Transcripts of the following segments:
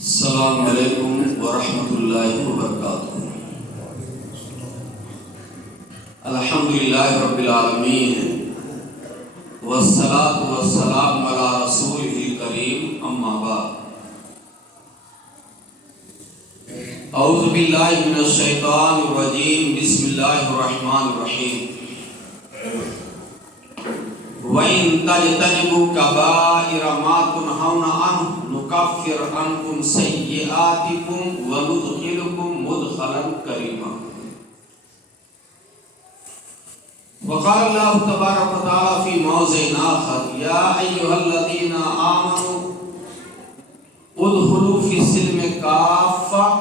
السلام علیکم ورحمۃ اللہ وبرکاتہ۔ الحمدللہ رب العالمین والصلاة والسلام علی رسولہ الکریم، اما بعد۔ اعوذ باللہ من الشیطان الرجیم، بسم اللہ الرحمن الرحیم۔ وَإِن تَجْتَنِبُوا كَبَائِرَ مَا تُنْهَوْنَ عَنْهُ نُكَفِّرْ عَنْكُمْ سَيِّئَاتِكُمْ وَنُدْخِلْكُمْ مُدْخَلًا كَرِيمًا۔ وقال اللہ تبارک و تعالی فی موضع آخر: یا ایھا الذین آمنوا ادخلوا فی السلم کافۃ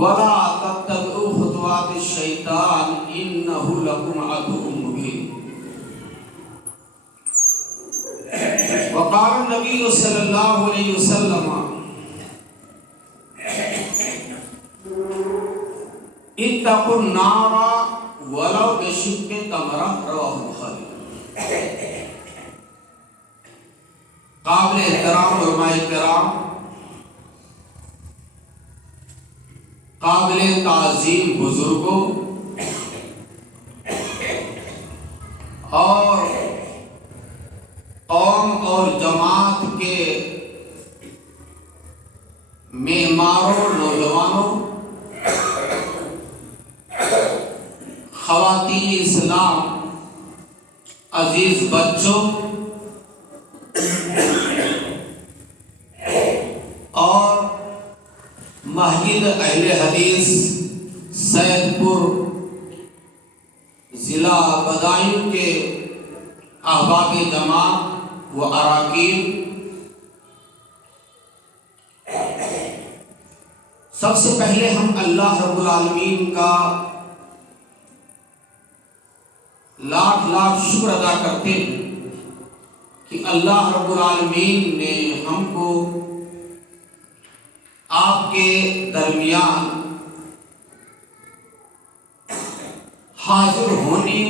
ولا تتبعوا خطوات الشیطان انہ لکم عدو مبین۔ وقال النبی صلی اللہ علیہ وسلم: اتقوا النار ولو بشق تمرہ، رواہ البخاری۔ قابل احترام علماء کرام، قابل تعظیم بزرگوں اور قوم اور جماعت کے معماروں، نوجوانوں، خواتین اسلام، عزیز بچوں اور مسجد اہل حدیث سید پور ضلع بدایوں کے احباب جماعت و اراکین، سب سے پہلے ہم اللہ رب العالمین کا لاکھ لاکھ شکر ادا کرتے ہیں کہ اللہ رب العالمین نے ہم کو آپ کے درمیان حاضر ہونے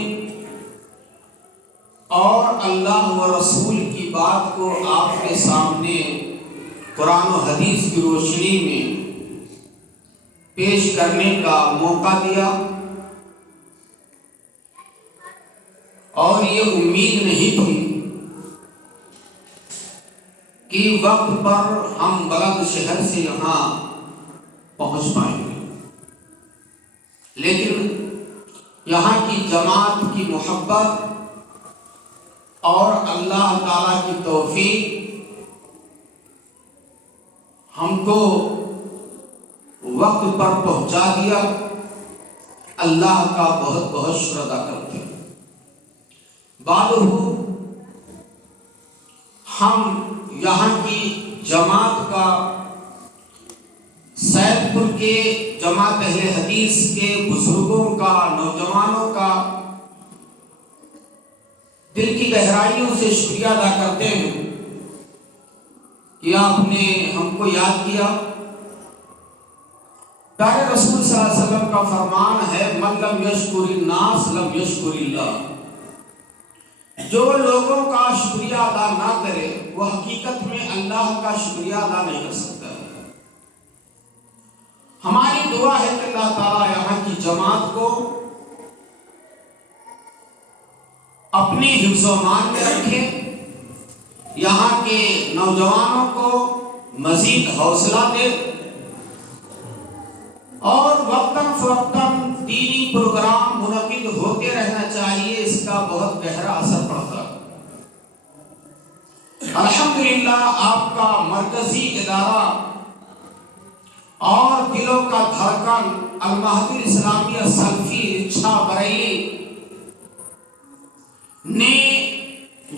اور اللہ و رسول کی بات کو آپ کے سامنے قرآن و حدیث کی روشنی میں پیش کرنے کا موقع دیا، اور یہ امید نہیں تھی کہ وقت پر ہم بلند شہر سے یہاں پہنچ پائیں گے، لیکن یہاں کی جماعت کی محبت اور اللہ تعالیٰ کی توفیق ہم کو وقت پر پہنچا دیا۔ اللہ کا بہت بہت شکر ادا کرتے ہیں۔ بعد ہم یہاں کی جماعت کا، سید پور کے جماعت اہل حدیث کے بزرگوں کا، نوجوانوں کا دل کی گہرائیوں سے شکریہ ادا کرتے ہیں کہ آپ نے ہم کو یاد کیا۔ پیارے رسول صلی اللہ علیہ وسلم کا فرمان ہے: من لم یشکر الناس لم یشکر اللہ۔ جو لوگوں کا شکریہ ادا نہ کرے وہ حقیقت میں اللہ کا شکریہ ادا نہیں کر سکتا ہے۔ ہماری دعا ہے کہ اللہ تعالیٰ یہاں کی جماعت کو اپنی حفظ و امان میں رکھے، یہاں کے نوجوانوں کو مزید حوصلہ دے، اور وقتاً فوقتاً دینی پروگرام منعقد ہوتے رہنا چاہیے، اس کا بہت گہرا اثر پڑتا ہے۔ الحمدللہ آپ کا مرکزی ادارہ اور دلوں کا دھڑکن المہد الاسلامیہ سلفی رچھا بریلی نے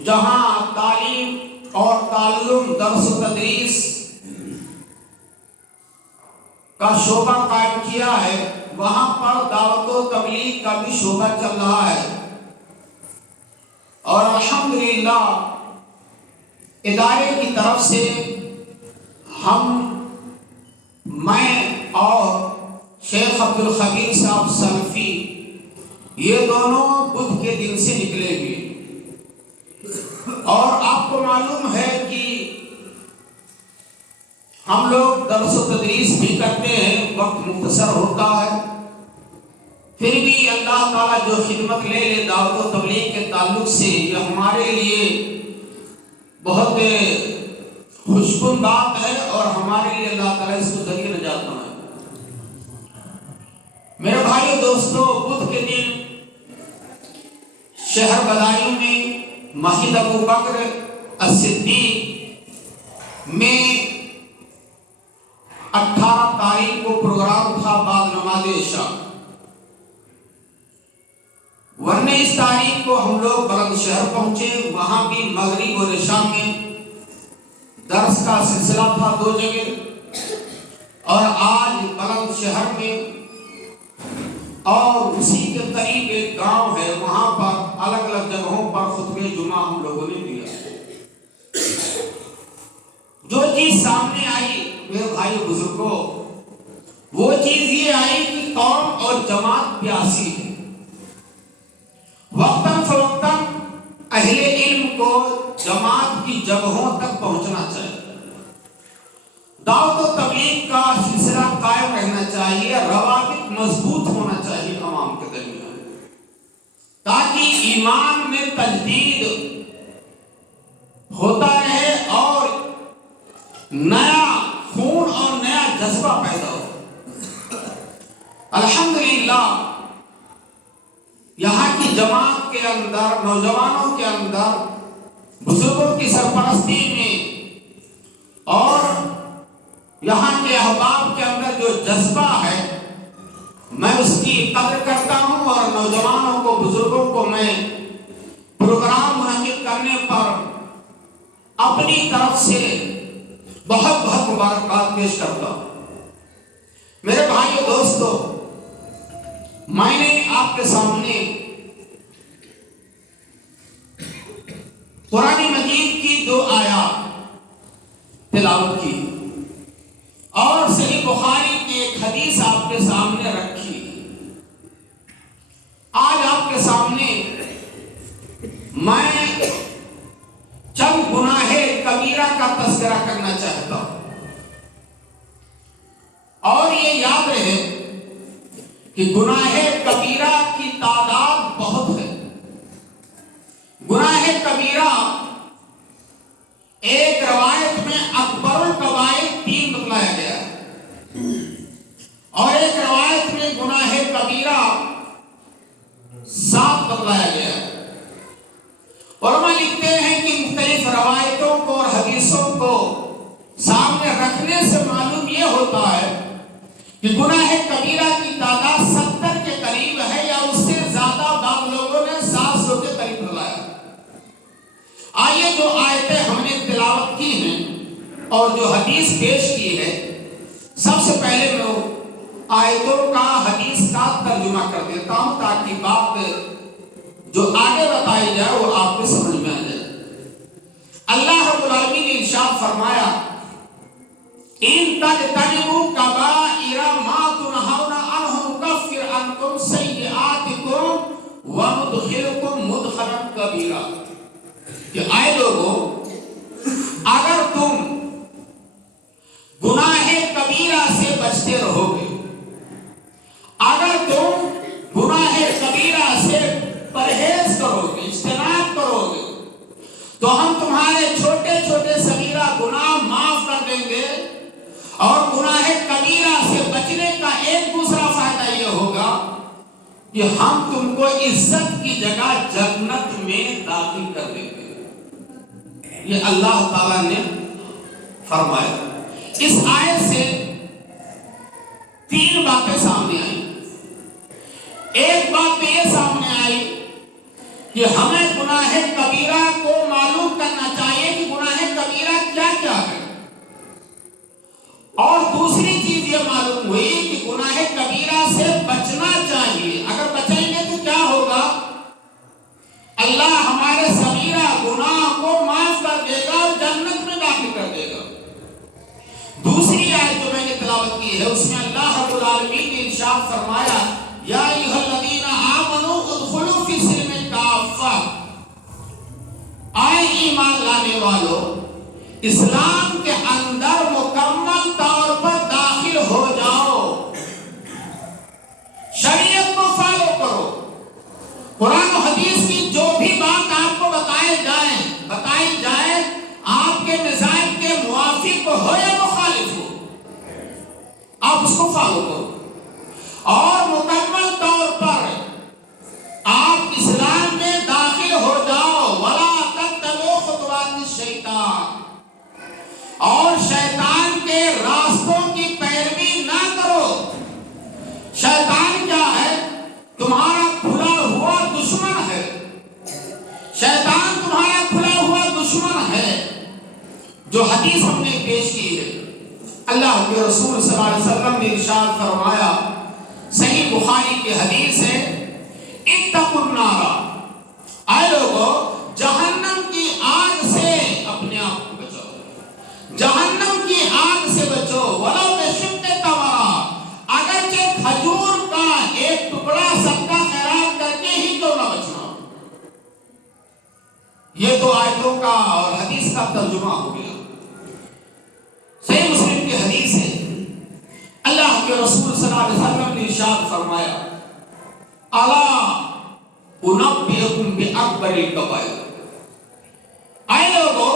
جہاں تعلیم اور تعلم، درس و تدریس کا شعبہ قائم کیا ہے، وہاں پر دعوت و تبلیغ کا بھی شعبہ چل رہا ہے، اور الحمدللہ ادارے کی طرف سے میں اور شیخ عبدالخبیر صاحب سلفی یہ دونوں بدھ کے دن سے نکلے ہوئے، اور آپ کو معلوم ہے کہ ہم لوگ درس و تدریس بھی کرتے ہیں، وقت مختصر ہوتا ہے، پھر بھی اللہ تعالیٰ جو خدمت لے لے دعوت و تبلیغ کے تعلق سے، یہ ہمارے لیے بہت خوشگوار بات ہے، اور ہمارے لیے اللہ تعالیٰ اس کو ذریعہ نجات بنائے۔ میرے بھائیو دوستو، بدھ کے دن شہر بدایوں میں مسجد ابو بکر الصدیق میں 18 تاریخ کو پروگرام تھا بعد نماز عشاء، ورنہ اس تاریخ کو ہم لوگ بلند شہر پہنچے، وہاں بھی مغرب اور عشاء میں درس کا سلسلہ تھا 2 جگہ، اور آج بلند شہر میں اور اسی کے قریب ایک گاؤں ہے، وہاں پر الگ الگ جگہوں پر خطبہ جمعہ ہم لوگوں نے دیا۔ جو چیز سامنے آئی میرے بھائی بزرگوں، وہ چیز یہ آئی کہ قوم اور جماعت پیاسی ہے۔ وقتاً فوقتاً اہل علم کو جماعت کی جگہوں تک پہنچنا چاہیے، دعوت و تبلیغ کا سلسلہ قائم رہنا چاہیے، روابط مضبوط ہونا چاہیے عوام کے درمیان، تاکہ ایمان میں تجدید ہوتا رہے اور نیا خون اور نیا جذبہ پیدا ہو۔ الحمدللہ یہاں کی جماعت کے اندر، نوجوانوں کے اندر، بزرگوں کی سرپرستی میں اور یہاں کے احباب کے اندر جو جذبہ ہے، میں اس کی قدر کرتا ہوں، اور نوجوانوں کو، بزرگوں کو میں پروگرام منعقد کرنے پر اپنی طرف سے بہت بہت مبارکباد پیش کرتا ہوں۔ میرے بھائیو دوستو، میں نے آپ کے سامنے قرآن مجید کی 2 آیات تلاوت کی اور صحیح بخاری کی ایک حدیث آپ کے سامنے رکھی۔ آج آپ کے سامنے میں چند گناہ کبیرہ کا تذکرہ کرنا چاہتا ہوں، اور یہ یاد رہے کہ گناہ کبیرہ کی تعداد بہت ہے۔ گناہ کبیرہ ایک روایت میں اکبر الکبائر 3 بتلایا گیا ہے، اور ایک روایت میں گناہ کبیرہ 7 بتلایا گیا ہے۔ علماء لکھتے ہیں کہ مختلف روایتوں کو اور حدیثوں کو سامنے رکھنے سے معلوم یہ ہوتا ہے کہ گناہ کبیرہ کی تعداد 70 کے قریب ہے، یا اس سے زیادہ، بعض لوگوں نے 700 کے قریب بتلایا۔ آئیے جو آیتیں ہم نے تلاوت کی ہیں اور جو حدیث پیش کی ہے، سب سے پہلے میں آیتوں کا، حدیث کا ترجمہ کر دیتا ہوں، تاکہ بات جو آگے بتائی جائے وہ آپ کو سمجھ میں آ جائے۔ اللہ رب العالمین نے ارشاد فرمایا، ان تجتنبوا کبائر ما تنہون عنہ نکفر عنکم سیئاتکم وندخلکم مدخلا کبیرا، کہ اے لوگوں، اگر تم گناہ کبیرہ سے بچتے رہو گے، اگر تم گناہ کبیرہ سے پرہیز کرو گے، اجتناب کرو گے، تو ہم تمہارے چھوٹے چھوٹے صغیرہ گناہ معاف کر دیں گے، اور گناہ کبیرہ سے بچنے کا ایک دوسرا فائدہ یہ ہوگا کہ ہم تم کو عزت کی جگہ جنت میں داخل کر دیں گے۔ یہ اللہ تعالیٰ نے فرمایا۔ اس آیت سے 3 باتیں سامنے آئی۔ ایک بات تو یہ سامنے آئی کہ ہمیں گناہ کبیرہ کو معلوم کرنا چاہیے کہ گناہ کبیرہ کیا کیا ہے، اور دوسری چیز یہ معلوم ہوئی کہ گناہ کبیرہ سے بچنا چاہیے۔ اگر بچیں گے تو کیا ہوگا؟ اللہ ہمارے صغیرہ گناہ کو معاف کر دے گا اور جنت میں داخل کر دے گا۔ دوسری آیت جو میں نے تلاوت کی ہے، اس میں اللہ رب العالمین نے ارشاد فرمایا، یا ایھا الذین آمنوا جانے والوں، اسلام کے اندر مکمل طور پر داخل ہو جاؤ، شریعت کو فالو کرو، قرآن و حدیث کی جو بھی بات آپ کو بتائی جائے آپ کے مزاج کے موافق ہو یا مخالف ہو، آپ اس کو فالو کرو اور مکمل طور پر آپ اسلام میں داخل ہو جاؤ۔ وَلَا تَتَّبِعُوا خُطُوَاتِ الشَّيْطَانِ، اور شیطان کے راستوں کی پیروی نہ کرو۔ شیطان کیا ہے؟ تمہارا کھلا ہوا دشمن ہے، شیطان تمہارا کھلا ہوا دشمن ہے۔ جو حدیث ہم نے پیش کی ہے، اللہ کے رسول صلی اللہ علیہ وسلم نے ارشاد فرمایا، صحیح بخاری کی حدیث ہے، اتقوا النار، اے لوگو جہنم کی آگ سے اپنے آپ کو بچاؤ، جہنم کی آگ سے بچو، ولو بشق تمرہ، اگرچہ کھجور کا ایک ٹکڑا صدقہ خیرات کر کے ہی کیوں نہ بچنا۔ یہ تو آیتوں کا اور حدیث کا ترجمہ ہو گیا۔ صحیح مسلم کی حدیث ہے، اللہ کے رسول صلی اللہ علیہ وسلم نے ارشاد فرمایا، الا انبئکم باکبر الکبائر، اے لوگو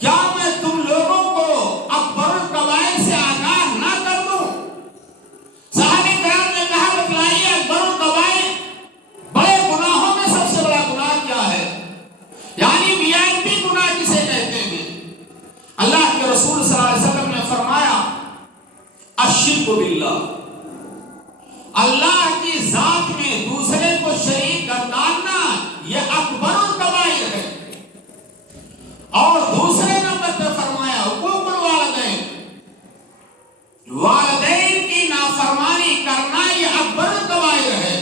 کیا میں تم لوگوں کو اکبر الکبائر سے آگاہ نہ کر دوں؟ صحابہ کرام نے کہا بتلائیے اکبر الکبائر، بڑے گناہوں میں سب سے بڑا گناہ کیا ہے؟ یعنی VIP گناہ کسے کہتے ہیں؟ اللہ کے رسول صلی اللہ علیہ وسلم نے فرمایا، الشرک باللہ، اللہ کی ذات میں دوسرے کو شریک گرداننا، یہ اکبر الکبائر ہے۔ اور دوسرے نمبر پہ فرمایا حقوق الوالدین، والدین کی نافرمانی کرنا یہ اکبر الکبائر ہے۔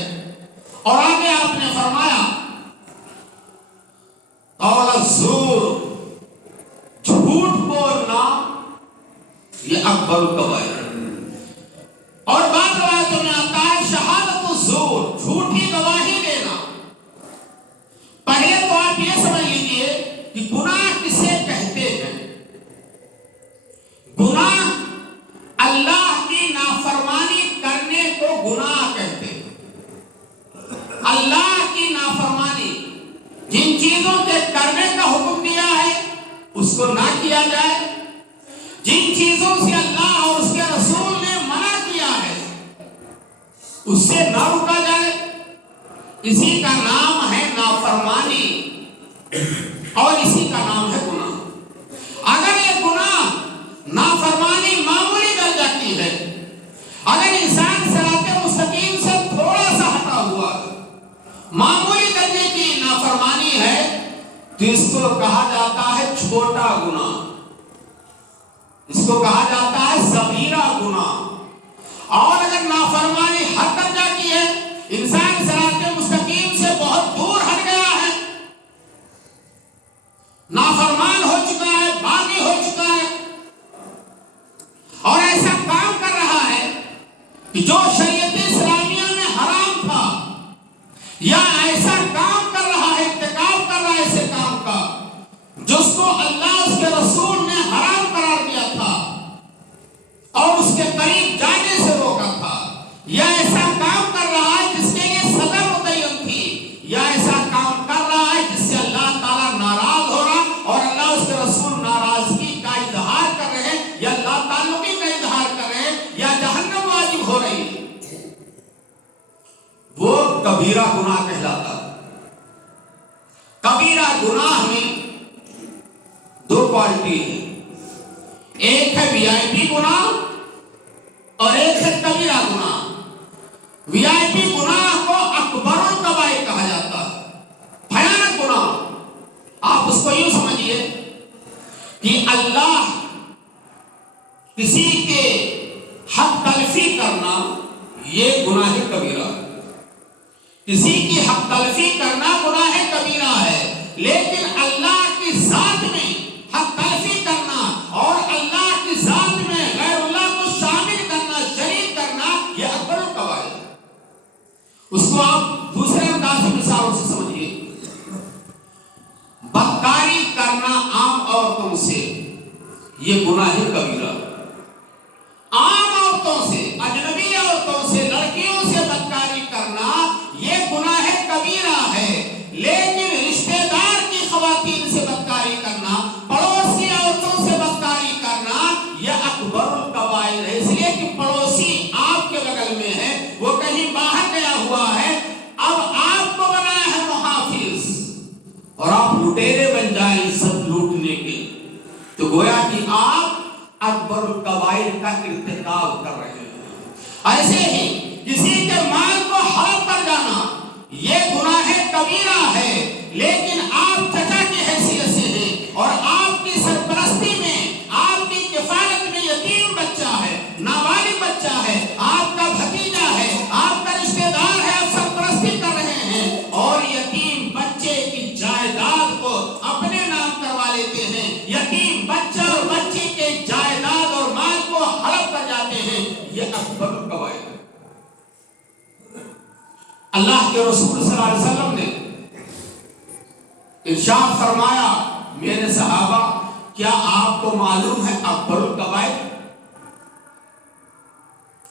اور آگے آپ نے فرمایا قول الزور، جھوٹ بولنا یہ اکبر الکبائر ہے۔ اور بعض روایتوں میں آتا ہے شہادت الزور، جھوٹی گواہی دینا۔ پہلے تو آپ یہ سمجھ لیجئے کہ گناہ کسے کہتے ہیں؟ گناہ اللہ کی نافرمانی کرنے کو گناہ کہتے ہیں۔ اللہ کی نافرمانی، جن چیزوں کے کرنے کا حکم دیا ہے اس کو نہ کیا جائے، جن چیزوں سے اللہ اور اس کے رسول نے منع کیا ہے اس سے نہ رکا جائے، اسی کا نام ہے نافرمانی اور اسی کا نام ہے گناہ۔ اگر یہ گناہ نافرمانی معمولی درجہ کی ہے، اگر انسان صراط مستقیم سے تھوڑا سا ہٹا ہوا معمولی درجے کی نافرمانی ہے تو اس کو کہا جاتا ہے چھوٹا گناہ، اس کو کہا جاتا ہے صغیرہ گناہ۔ اور اگر نافرمانی حد درجہ کی ہے، انسان صراط مستقیم سے بہت دور ہٹ گیا ہے، نافرمان ہو چکا ہے، باغی ہو چکا ہے، اور ایسا کام کر رہا ہے کہ جو شریعت اسلامیہ میں حرام تھا، یا ایسا کام کر رہا ہے، ارتکاب کر رہا ہے ایسے کام کا جس کو اللہ اس کے رسول نے حرام قرار دیا تھا اور اس کے قریب جانے سے روکا تھا، یا ایسا کام کر رہا ہے جس کے لیے سزا متعین تھی، یا ایسا کام کر رہا ہے جس سے اللہ تعالیٰ ناراض ہو رہا اور اللہ اس کے رسول ناراضگی کا اظہار کر رہے ہیں، یا اللہ تعلقی کا اظہار کر رہے ہیں، یا جہنم واجب ہو رہی ہے، وہ کبیرہ گناہ کہلاتا ہے۔ کبیرہ گناہ میں دو کوالٹی ہے، ایک ہے VIP گناہ اور ایک ہے کبیرہ گناہ۔ VIP گناہ کو اکبر الکبائر کہا جاتا ہے، بھیانک گناہ۔ آپ اس کو یوں سمجھیے کہ اللہ کسی کے حق تلفی کرنا یہ گناہ کبیرہ ہے، کسی کی حق تلفی کرنا گناہ کبیرہ ہے، لیکن اللہ کی ذات میں حق تلفی کرنا اور اللہ کی ذات میں غیر اللہ کو شامل کرنا، شریک کرنا، یہ اکبر الکبائر ہے۔ اس کو آپ دوسرے انداز سے مثالوں سے سمجھیے۔ بدکاری کرنا عورتوں سے یہ گناہ کبیرہ، عام عورتوں سے، اجنبی عورتوں سے، لڑکیوں سے بدکاری کرنا یہ گناہ کبیرہ ہے، لیکن رشتہ دار کی خواتین سے بدکاری کرنا، پڑوسی عورتوں سے بدکاری کرنا یہ اکبر الکبائر ہے، اس لیے کہ پڑوسی آپ کے بغل میں ہے، وہ کہیں باہر گیا ہوا ہے، اب آپ کو بنایا ہے محافظ اور آپ لٹیرے بن جائیں عزت لوٹنے کے، تو گویا کہ آپ اکبر الکبائر کا ارتکاب کر رہے ہیں۔ ایسے ہی کسی کے مال کو ہڑپ کر جانا یہ گناہ کبیرہ ہے، لیکن آپ چچا کی حیثیت سے ہیں اور آپ کی سرپرستی میں، آپ کی کفالت میں یتیم بچہ ہے، نابالغ بچہ ہے، آپ کا بھتیجا ہے، آپ کا رشتہ دار ہے، آپ سرپرستی کر رہے ہیں اور یتیم بچے کی جائیداد کو اپنے نام کروا لیتے ہیں، یتیم بچہ اور بچی کے جائیداد اور مال کو ہڑپ کر جاتے ہیں، یہ اکبر الکبائر ہے۔ اللہ کے رسول صلی اللہ علیہ وسلم نے ارشاد فرمایا، میرے صحابہ کیا آپ کو معلوم ہے اکبر الکبائر؟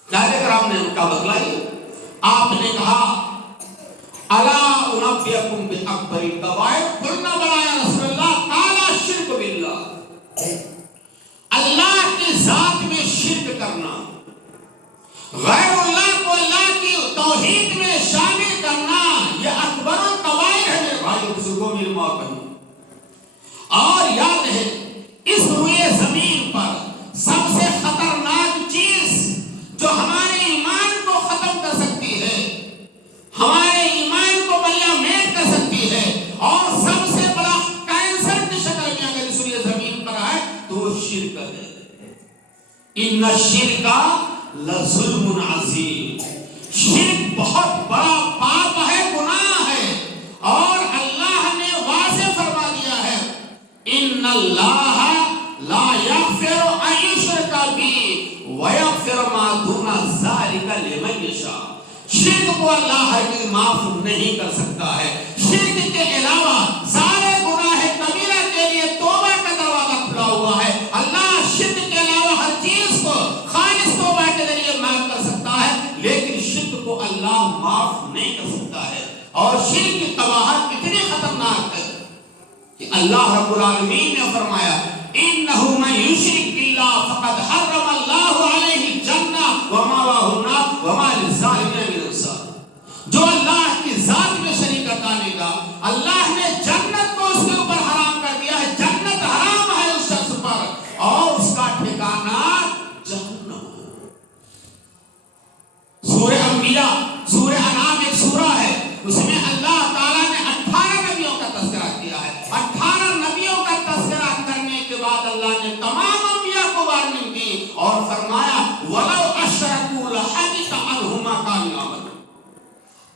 صحابہ کرام نے ان کا بتلائی، آپ نے کہا الا انبئکم باکبر الکبائر، قلنا بلی یا رسول اللہ، قال الشرک باللہ، اللہ کی ذات میں شرک کرنا، غیر اللہ کو اللہ کی توحید میں شامل کرنا، یہ اکبر الکبائر ہے میرے بھائیو بزرگوں، میری ماں بہنوں۔ اور یاد ہے اس روئے زمین پر سب سے خطرناک چیز جو ہمارے ایمان کو ختم کر سکتی ہے، ہمارے ایمان کو بلیا میٹ کر سکتی ہے، اور سب سے بڑا کینسر کی شکل میں اگر اس روئے زمین پر آئے تو وہ شرک ہے۔ ان الشرک لظلم عظیم، شرک بہت بڑا پاپ ہے، گناہ ہے، اور اللہ نے واضح فرما دیا ہے ان اللہ لا یغفر ان یشرک بہ ویغفر ما دون ذلک لمن یشاء، شرک کو اللہ ہرگز معاف نہیں کر سکتا ہے، شرک کے علاوہ سارے گناہ کبیرہ کے لیے توبہ کا دروازہ کھلا ہوا ہے، اللہ شرک کے علاوہ ہر چیز کو خالص توبہ کے ذریعے معاف کر سکتا ہے، لیکن شرک کو اللہ معاف نہیں کر سکتا ہے۔ اور شرک کی قباحت کتنی خطرناک ہے کہ اللہ رب العالمین نے فرمایا انہ من یشرک باللہ فقد حرم اللہ علیہ الجنہ ومأواہ النار وما للظالمین من انصار، جو اللہ کی ذات میں شریک ڈالے گا اللہ نے جنت کو اس کے اوپر حرام کر دیا ہے، جنت حرام ہے اس شخص پر اور اس کا ٹھکانہ جہنم ہے۔ سورہ انبیاء، سورہ انعام ایک سورہ ہے، اس میں اللہ تعالیٰ نے 18 نبیوں کا تذکرہ کیا ہے، 18 نبیوں کا تذکرہ کرنے کے بعد اللہ نے تمام انبیاء کو وارننگ دی اور فرمایا وَلَوْ أَشْرَكُوا لَحَبِطَ عَنْهُمْ مَا كَانُوا يَعْمَلُونَ،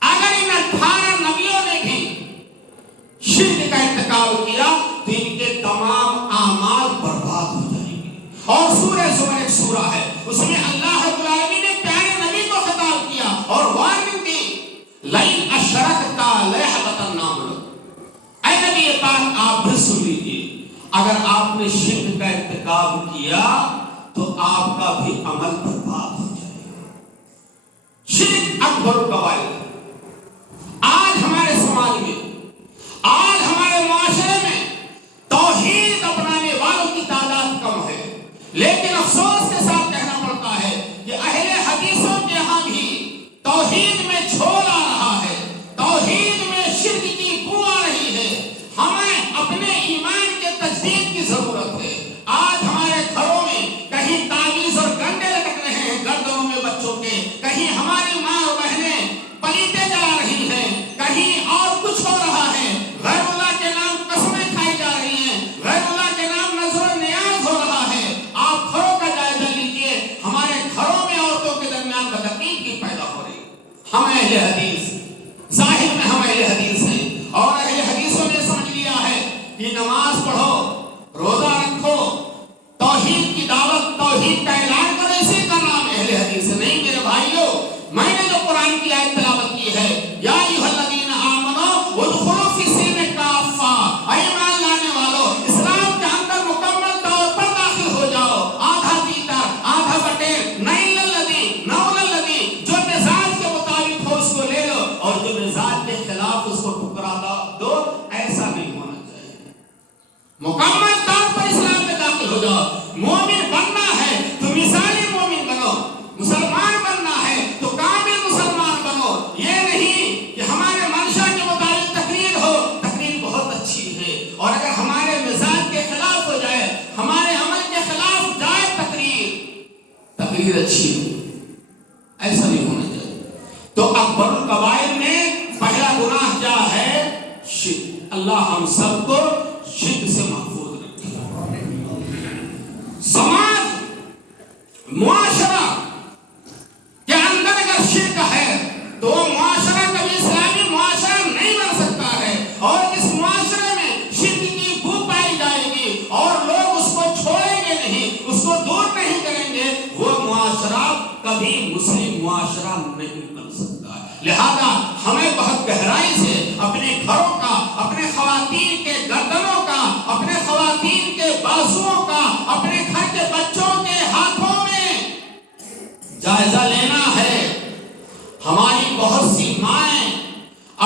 اگر ان 18 نبیوں نے بھی شرک کا ارتکاب کیا تو ان کے تمام اعمال برباد ہو جائیں گے۔ اور سورہ زمر ایک سورہ ہے، اس میں اللہ رب العالمین نے پیارے نبی کو خطاب کیا اور وارننگ دی لَئِنْ أَشْرَكْتَ لَيَحْبَطَنَّ عَمَلُكَ، اے نبی پاک آپ بھی سن لیجیے، اگر آپ نے شرک کا ارتکاب کیا تو آپ کا بھی عمل برباد ہو جائے گا۔ شرک اکبر الکبائر، آج ہمارے سماج میں، آج ہمارے معاشرے میں توحید اپنانے والوں کی تعداد کم ہے، لیکن افسوس کے ساتھ کہنا پڑتا ہے کہ اہل حدیثوں کے ہاں بھی توحید میں جھول آ رہا ہے، توحید میں شرک کی بو آ رہی ہے، ہمیں اپنے ایمان کے تجدید کی ضرورت ہے۔ آج ہمارے گھروں میں کہیں تعویذ اور گنڈے لٹک رہے ہیں گردنوں میں بچوں کے، کہیں ہماری ماں اور بہنیں پلیتے جلا رہی ہیں، کہیں اور کچھ ہو رہا ہے، غیر جاؤ. مومن بننا ہے تو مثالی مومن بنو، مسلمان بننا ہے تو کامل مسلمان بنو. یہ نہیں کہ ہمارے منشا کے مطابق تقریر ہو، تقریر بہت اچھی ہے، اور اگر ہمارے مزاج کے خلاف ہو جائے، ہمارے عمل کے خلاف جائے تقریر اچھی ہے، ایسا نہیں ہونا چاہیے. تو اکبر الکبائر میں پہلا گناہ کیا ہے؟ شرک. اللہ ہم سب کو شرک سے محفوظ رکھے. سماج، معاشرہ کے اندر اگر شرک ہے تو وہ معاشرہ کبھی اسلامی معاشرہ نہیں بن سکتا ہے. اور اس معاشرے میں شرک کی بو پائی جائے گی اور لوگ اس کو چھوڑیں گے نہیں، اس کو دور نہیں کریں گے، وہ معاشرہ کبھی مسلم معاشرہ نہیں بن سکتا ہے. لہذا ہمیں بہت گہرائی سے اپنے گھروں کا، اپنے خواتین کے گردنوں کا، اپنے خواتین کے بازوؤں کا، اپنے گھر کے بچوں کے ہاتھوں میں جائزہ لینا ہے. ہماری بہت سی مائیں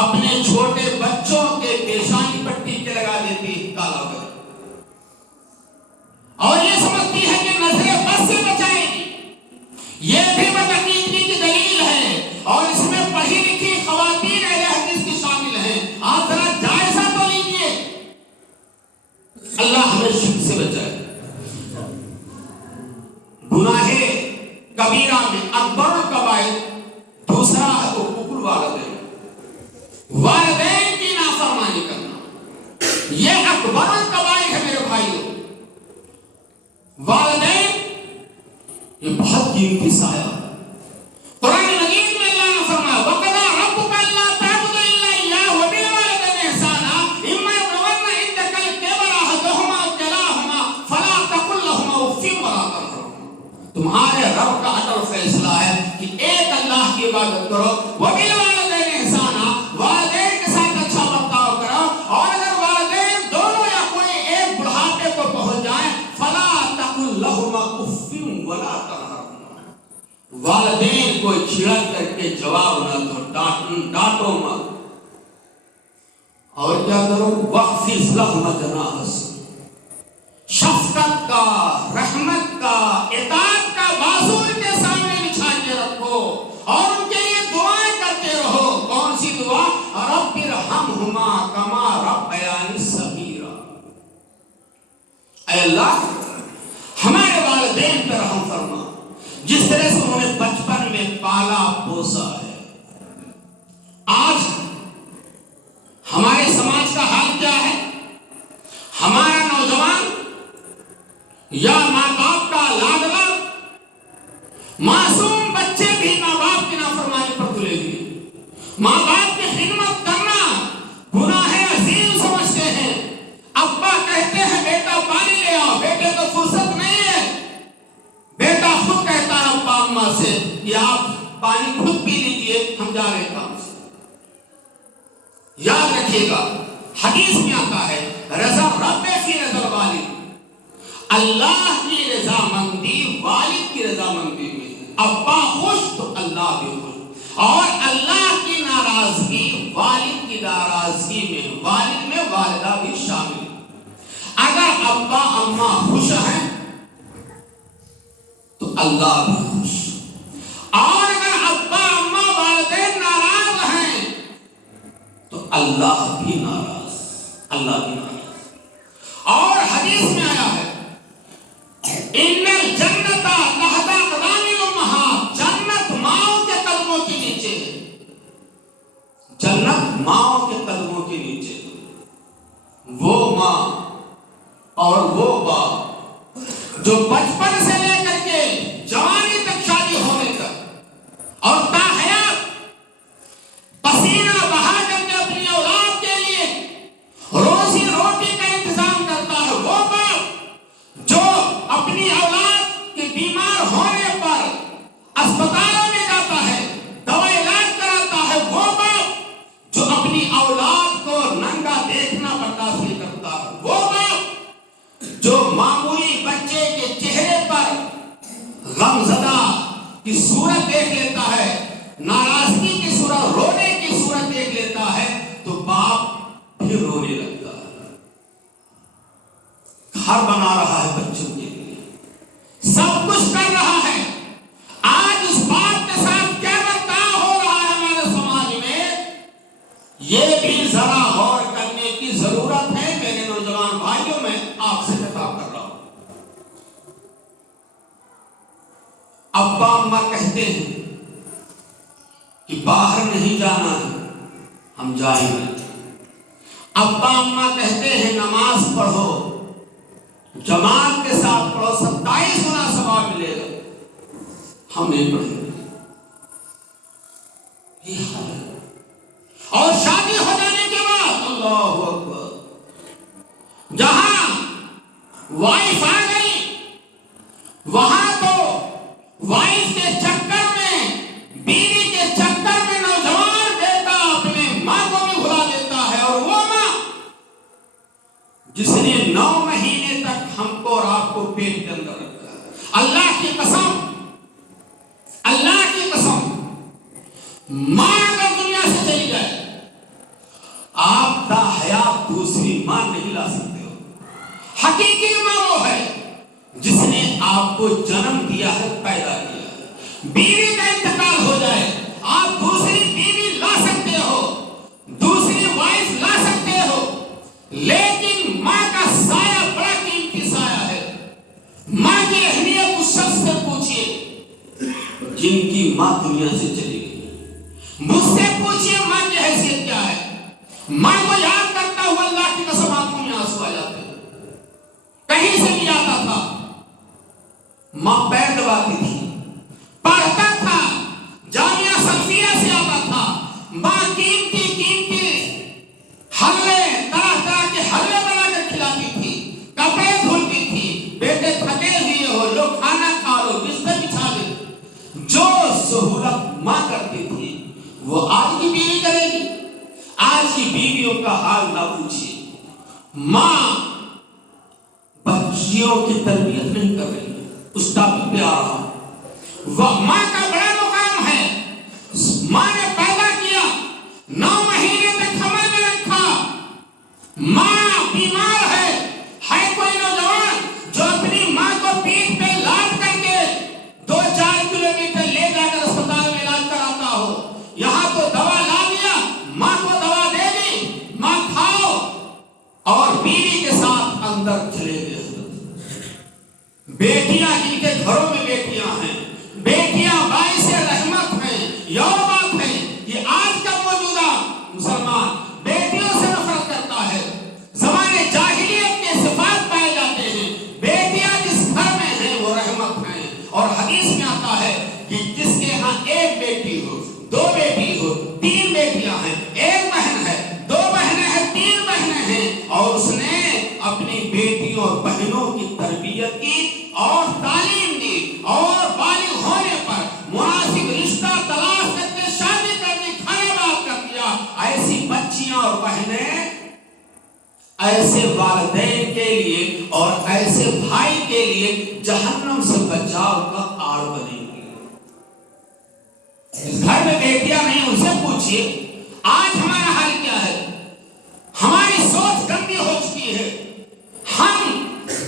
اپنے چھوٹے بچوں کے پیشانی پٹی کے لگا دیتی کالا کر، اور یہ سمجھتی ہے کہ نظر بد سے بچائے گی. یہ بھی بدعقیدگی کی دلیل ہے، اور اس میں پڑھی لکھی خواتین اہل حدیث کی شامل ہیں. آپ ذرا جائزہ تو لیجیے. اللہ ہمیں شرک سے بچائے. گناہ کبیرہ میں اکبر الکبائر دوسرا ہے حقوق الوالدین، والدین کی نافرمانی کرنا. یہ اکبر الکبائر ہے میرے بھائیوں. والدین یہ بہت قیمتی سایہ. قرآن مجید میں اللہ نے فرمایا وَقَضَىٰ رَبُّكَ أَلَّا تَعْبُدُوا إِلَّا إِيَّاهُ وَبِالْوَالِدَيْنِ إِحْسَانًا إِمَّا يَبْلُغَنَّ عِندَكَ الْكِبَرَ أَحَدُهُمَا أَوْ كِلَاهُمَا فَلَا تَقُل لَّهُمَا أُفٍّ وَلَا تَنْهَرْهُمَا. تمہارے رب کا اٹل فیصلہ ہے کہ ایک اللہ کی عبادت کرو. وَبِالْوَالِدَيْنِ إِحْسَانًا، والدین کے ساتھ اچھا برتاؤ کرو. اور اگر والدین دونوں یا کوئی ایک بڑھاپے کو پہنچ جائیں فَلَا تَقُل لَّهُمَا أُفٍّ وَلَا تَنْهَرْهُمَا. والدین کو چھڑک کر کے جواب نہ دو، ڈانٹو مت. اور کیا کرو؟ وَخْفِضْ لَهُمَ جَنَاحَ الذِّلِّ، شفقت کا، رحمت کا، اطاعت کا بازو ان کے سامنے بچھا کے رکھو اور ان کے لیے دعائیں کرتے رہو. کون سی دعا؟ رب ارحمہما کما ربیانی صغیرا. اے اللہ ہمارے والدین پر رحم فرما، جس طرح سے انہوں نے بچپن میں پالا پوسا ہے. آج ہمارے سماج کا حال کیا ہے؟ ہمارا نوجوان یا ماں باپ کا لاڈلا، معصوم بچے بھی ماں باپ کی نافرمانی پر تلے ہوئے. ماں باپ کی خدمت کرنا گناہ عظیم سمجھتے ہیں. ابا کہتے ہیں بیٹا پانی لے آؤ، بیٹے کو فرصت نہیں ہے. بیٹا خود کہتا ہے ابا اماں سے کہ آپ پانی خود پی لیجئے، ہم جا رہے کام سے. یاد رکھیے گا حدیث میں آتا ہے رضا رب فی رضا الوالد، اللہ کی رضامندی والد کی رضامندی میں ہے. ابا خوش تو اللہ بھی خوش، اور اللہ کی ناراضگی والد کی ناراضگی میں، والد میں والدہ بھی شامل. اگر ابا اماں خوش ہیں تو اللہ بھی خوش، اور اگر ابا اماں والدین ناراض ہیں تو اللہ بھی ناراض، اللہ بھی ناراض. اور حدیث میں آیا ہے ان الجنت تحت اقدام الامہات، جنت ماؤں کے قدموں کے نیچے ہے. جنت ماؤں کے قدموں کے نیچے. وہ ماں اور وہ باپ جو بچپن سے لے کر کے جوانی تک شادی ہونے تک اور تاحیات پسینہ بہا کر کے اپنی اولاد کے لیے روزی روٹی کا انتظام کرتا ہے، وہ باپ جو اپنی اولاد کے بیمار ہونے پر اسپتالوں میں جاتا ہے، دوا علاج کراتا ہے، وہ باپ جو اپنی اولاد کو ننگا دیکھنا برداشت نہیں کرتا ہے، وہ باپ جو معمولی بچے کے چہرے پر غمزدہ کی صورت دیکھ لیتا ہے، ناراضگی کی صورت، رونے کی صورت دیکھ لیتا ہے، تو باپ بھی رونے لگتا ہے. گھر بنا رہا ہے بچوں کے لیے، ابا اماں کہتے ہیں کہ باہر نہیں جانا ہے، ہم جائیں گے۔ ابا اماں کہتے ہیں نماز پڑھو، جماعت کے ساتھ پڑھو، 27 گنا ثواب ملے گا، ہم نہیں پڑھیں گے۔ یہ حال ہے۔ اور شادی ہو جانے کے بعد اللہ اکبر، جہاں وائف آ گئی وہاں تو وائف کے چکر میں، بیوی کے چکر میں نوجوان بیٹا اپنے ماں کو بھی بھلا دیتا ہے، اور وہ ماں جس نے 9 مہینے تک ہم کو اور آپ کو پیٹ کے اندر رکھا ہے، اللہ کی قسم، اللہ کی قسم، ماں اگر دنیا سے چلی جائے آپ دا حیات دوسری ماں نہیں لا سکتے ہو۔ حقیقی ماں وہ ہے جس نے آپ کو جنم دیا ہے، پیدا کیا ہے۔ بیوی کا انتقال ہو جائے آپ دوسری بیوی لا سکتے ہو، دوسری وائف لا سکتے ہو، لیکن ماں کا سایہ بڑا قیمتی سایہ ہے۔ ماں کی اہمیت اس شخص سے پوچھئے جن کی ماں دنیا سے چلی گئی، مجھ سے پوچھئے ماں کی حیثیت کیا ہے۔ ماں کو یاد کرتا ہوا اللہ کی قسم آنکھوں میں آنسو آ جاتے ہیں۔ کہیں سے بھی آتا تھا ماں پیر دباتی تھی، پڑھتا تھا جامعہ سلفیہ سے آتا تھا، ماں قیمتی قیمتی حلوے، طرح طرح کے حلوے بنا کر کھلاتی تھی، کپڑے دھلتی تھی، بیٹے تھکے ہوئے ہو لو کھانا کھا لو، بستر بچھا دے۔ جو سہولت ماں کرتی تھی وہ آج کی بیوی کرے گی؟ آج کی بیویوں کا حال نہ پوچھیے۔ ماں بچیوں کی تربیت نہیں کر رہی ہے، اس ٹاپک پہ آ رہا ہوں۔ وہ ماں کا بڑا مقام ہے۔ ماں نے پیدا کیا، 9 مہینے تک حمل میں رکھا، ماں بیمار ہے کوئی نوجوان جو اپنی ماں کو پیٹھ پہ لاد کر کے 2-4 کلومیٹر لے جا کر اسپتال میں علاج کراتا ہو، یہاں تو دوا لا دیا، ماں کو دوا دے دی، ماں کھاؤ، اور بیوی کے ساتھ اندر چلے گئے۔ بیٹیاں جن کے گھروں میں بیٹیاں ہیں، بیٹیاں باعث رحمت ہیں، یہ بات ہے کہ آج کا موجودہ مسلمان بیٹیوں سے نفرت کرتا ہے۔ زمانے جاہلیت کے صفات پائے جاتے ہیں، بیٹیاں جس گھر میں ہیں وہ رحمت ہیں، اور حدیث میں آتا ہے کہ جس کے ہاں 1 بیٹی ہو، 2 بیٹی ہو، 3 بیٹیاں ہیں، 1 بہن ہے، 2 بہنیں ہیں، 3 بہنیں ہیں، اور اس نے اپنی بیٹیوں اور بہنوں کی تربیت کی اور تعلیم دی، اور بالغ ہونے پر مناسب رشتہ تلاش کر کے شادی کر دی، کھانا بات کر دیا۔ ایسی بچیاں اور بہنیں ایسے والدین کے لیے اور ایسے بھائی کے لیے جہنم سے بچاؤ کا آڑ بنے گی۔ اس گھر میں بیٹیاں نہیں، ان سے پوچھئے آج ہمارا حال کیا ہے۔ ہماری سوچ گندی ہو چکی ہے، ہم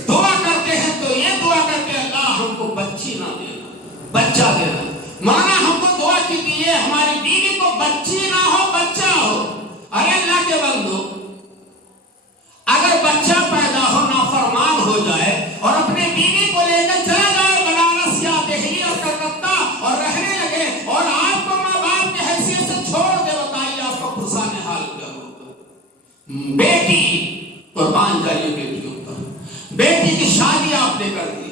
دعا کرتے ہیں تو یہ دعا کرتے ہیں اللہ ہم کو بچی نہ دینا، بچہ دینا۔ مولانا ہم کو دعا کیجیے ہماری بیوی کو بچی نہ ہو، بچہ ہو۔ ارے اللہ کے بندو، اگر بچہ پیدا ہو نافرمان ہو جائے اور اپنے بیوی کو لے کر چلا جائے بنارس یا دہلی اور کلکتہ اور رہنے لگے، اور آپ کو ماں باپ کی حیثیت سے چھوڑ دے، بتائیے آپ کا پرسان حال کیا ہوگا۔ بیٹی قربان جائیے بیٹیوں پر، بیٹی کی شادی آپ نے کر دی،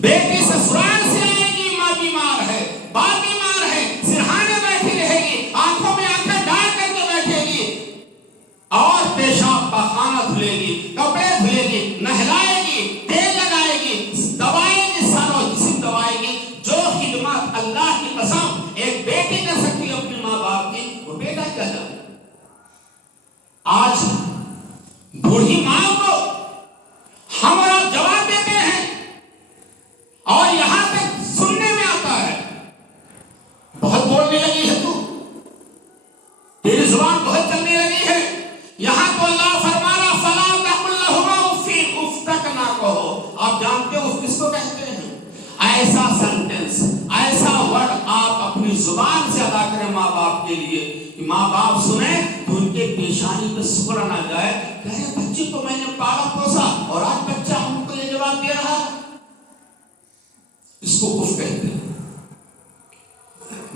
بیٹی سسرال سے آئے گی، ماں بیمار ہے، باپ بیمار ہے، سرہانے بیٹھی رہے گی، آنکھوں میں آنکھیں ڈال کر کے بیٹھے گی، اور پیشاب پاخانہ دھلے گی، کپڑے دھلے گی، نہلائے گی، تیل لگائے گی، دوائے گی، سارا جسم دوائے گی۔ جو خدمات اللہ کی قسم ایک بیٹی کر سکتی ہے اپنے ماں باپ کی، وہ بیٹا کیا جائے۔ آج بوڑھی ماں کو ہم اور آپ جواب دیتے ہیں، اور یہاں تک سننے میں آتا ہے بہت بولنے لگی ہے تو، تیری زبان بہت چلنے لگی ہے۔ یہاں تو اللہ فرما رہا فلا تقل لهما اف، اف تک نہ کہو۔ آپ جانتے ہو اف کس کو کہتے ہیں؟ ایسا سینٹنس، ایسا ورڈ آپ اپنی زبان سے ادا کریں ماں باپ کے لیے کہ ماں باپ سنیں تو ان کے پیشانی پہ سکڑا نہ جائے، کہے بچی تو میں نے پالا پوسا اور آج بچہ ہم کو یہ جواب دے رہا ہے۔ اس کو اف کہتے ہیں۔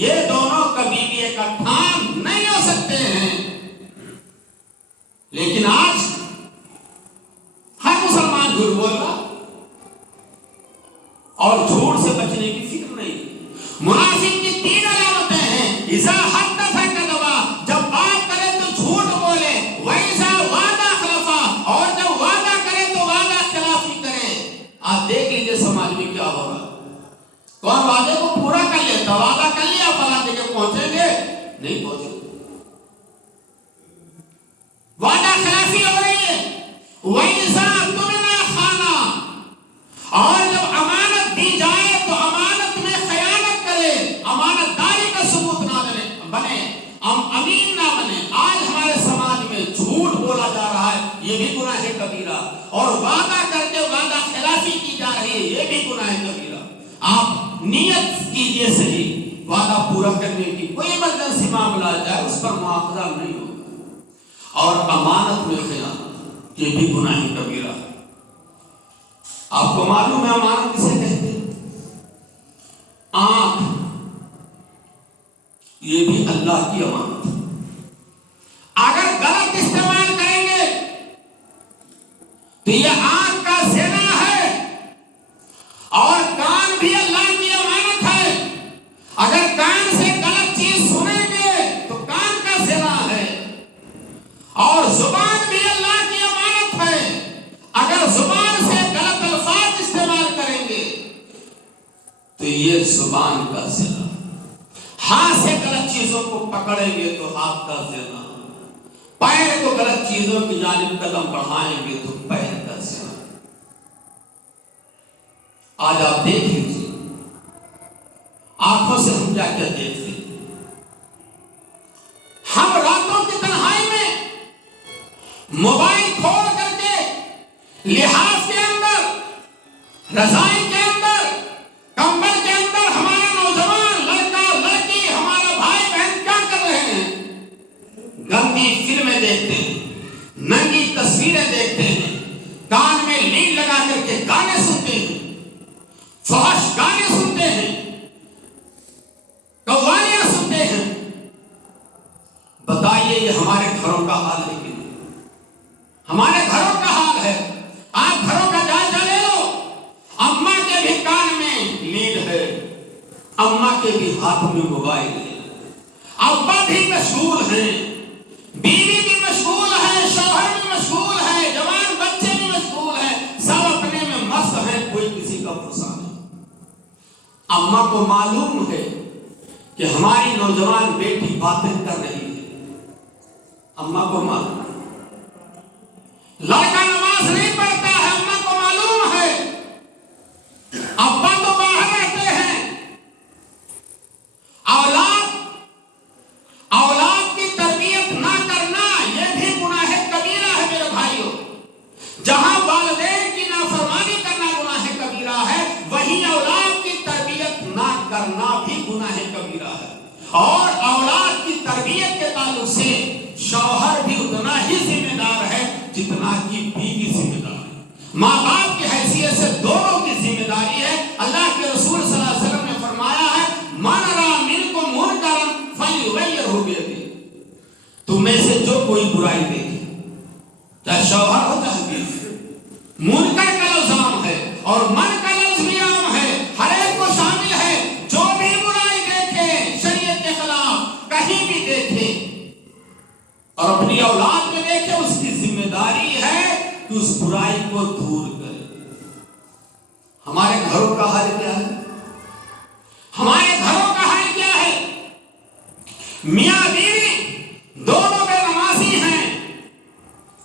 یہ دونوں کبھی بھی اکٹھا نہیں ہو سکتے ہیں. لیکن آج ہر مسلمان جھوٹ بول رہا اور جھوٹ سے بچنے کی فکر نہیں. منافق کی 3 علامتیں ہیں. اذا حدث کذب، جب بات کرے تو جھوٹ بولے. وَإِذَا وَعَدَ خَلَفَ، اور جب وعدہ کرے تو وعدہ خلافی کرے. آپ دیکھ لیجئے سماج میں کیا ہو رہا. کون وعدے کو پورا کر لیتا، وعدہ کر لیا فلاں جگہ پہنچیں گے، نہیں پہنچے. وعدہ خلافی ہو رہی ہے. وَإِذَا اؤْتُمِنَ خَانَ، اور جب امانت دی جائے تو امانت میں خیانت کرے، امانت داری کا ثبوت نہ بنے، امین نہ بنے. آج ہمارے سماج میں جھوٹ بولا جا رہا ہے، یہ بھی گناہ کبیرہ. اور وعدہ کر کے وعدہ خلافی کی جا رہی ہے، یہ بھی گناہ کبیرہ. آپ نیت کیجئے صحیح، وعدہ پورا کرنے کی. کوئی ایمرجنسی معاملہ آ جائے اس پر مواخذہ نہیں ہوگا. اور امانت میں خیانت، یہ بھی گناہ کبیرہ. آپ کو معلوم ہے امانت کسے کہتے ہیں؟ آنکھ، یہ بھی اللہ کی امانت. اگر غلط استعمال کریں گے تو یہ آنکھ کا زنا ہے. اور کان بھی اللہ کی امانت ہے. اگر کان سے غلط چیز سنیں گے تو کان کا زنا ہے. اور زبان بھی اللہ کی امانت ہے. اگر زبان سے غلط الفاظ استعمال کریں گے تو یہ زبان کا زنا. ہاتھ سے غلط چیزوں کو پکڑیں گے تو ہاتھ کا زنا. پیر کو غلط چیزوں کی جانب قدم بڑھائیں گے تو پیر کا زنا. آج آپ دیکھ لیجیے آنکھوں سے ہم کیا کیا دیکھتے ہیں. ہم راتوں کی تنہائی میں موبائل کھول کر کے لحاظ کے اندر، رضائی کے اندر، کمبل کے اندر ہمارا نوجوان لڑکا لڑکی، ہمارا بھائی بہن کیا کر رہے ہیں؟ گندی فلمیں دیکھتے ہیں، ننگی تصویریں دیکھتے ہیں، کان میں لیڈ لگا کر کے گانے سنتے ہیں، فحش گانے سنتے ہیں، قوالیاں سنتے ہیں. بتائیے یہ ہمارے گھروں کا حال ہے کہ نہیں؟ ہمارے گھروں کا حال ہے. آپ گھروں کا جائزہ لے لو. اماں کے بھی کان میں لیڈ ہے، اماں کے بھی ہاتھ میں موبائل ہے، ابا بھی مشغول ہیں، بیوی بھی مشغول ہے، شوہر بھی مشغول ہے، جوان بچے بھی مشغول ہیں، سب اپنے میں مست ہیں، کوئی کسی کا فرصہ نہیں. اماں کو معلوم ہے کہ ہماری نوجوان بیٹی باتیں کر رہی ہے. اماں کو معلوم ہے لڑکا نماز نہیں پڑھتا ہے، اماں کو معلوم ہے. ابا تو باہر رہتے ہیں. اولاد کی تربیت نہ کرنا یہ بھی گناہ کبیرہ ہے میرے بھائیوں. جہاں والدین کی نافرمانی کرنا گناہ کبیرہ ہے، وہیں اولاد کی تربیت نہ کرنا بھی گناہ کبیرہ ہے. اور اولاد کی تربیت کے تعلق سے شوہر بھی اتنا ہی ذمہ دار ہے جتنا کہ بیوی ذمہ دار ہے. ماں باپ کی حیثیت سے دونوں کی ذمہ داری ہے. اللہ کے رسول صلی اللہ علیہ وسلم نے فرمایا ہے من رأى منکم منکرا فلیغیرہ بیدہ. تم میں سے جو کوئی برائی دیکھے، چاہے شوہر ہو چاہے بیوی، منکر کا لفظ عام ہے اور من کا لفظ بھی عام ہے، ہر ایک کو شامل ہے. جو بھی برائی دیکھے شریعت کے خلاف کہیں بھی دیکھے اور اپنی اولاد میں دیکھے، اس کی ذمہ داری ہے کہ اس برائی کو دور کرے. ہمارے گھروں کا حال کیا ہے؟ ہمارے گھروں کا حال کیا ہے؟ میاں بیوی دونوں بے نمازی ہیں.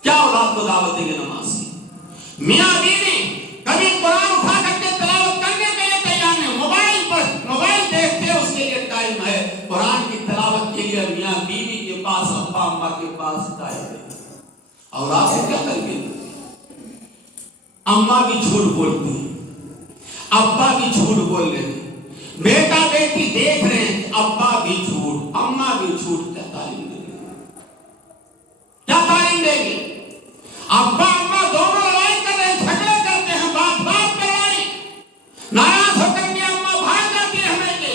کیا اولاد کو دعوت دیں گے نماز کی؟ میاں بیوی کبھی قرآن اٹھا کر کے تلاوت کرنے کے لیے تیار نہیں. موبائل دیکھتے اس کے لیے ٹائم ہے. قرآن کی تلاوت کے لیے میاں بیوی کے پاس، ابا اماں کے پاس ٹائم ہے. اولاد سے کیا کریں گے؟ اماں بھی جھوٹ بولتی ہیں، ابا بھی جھوٹ بول رہے ہیں، بیٹا بیٹی دیکھ رہے ہیں، ابا بھی جھوٹ، اماں بھی جھوٹ. کیا تعلیم دیں گے؟ کیا تعلیم دیں گے؟ ابا اماں دونوں لڑائی کر رہے ہیں، جھگڑے کرتے ہیں، باپ پہ لڑائی، ناراض ہو کر کے اماں بھاگ جاتی ہے ہمیں کے.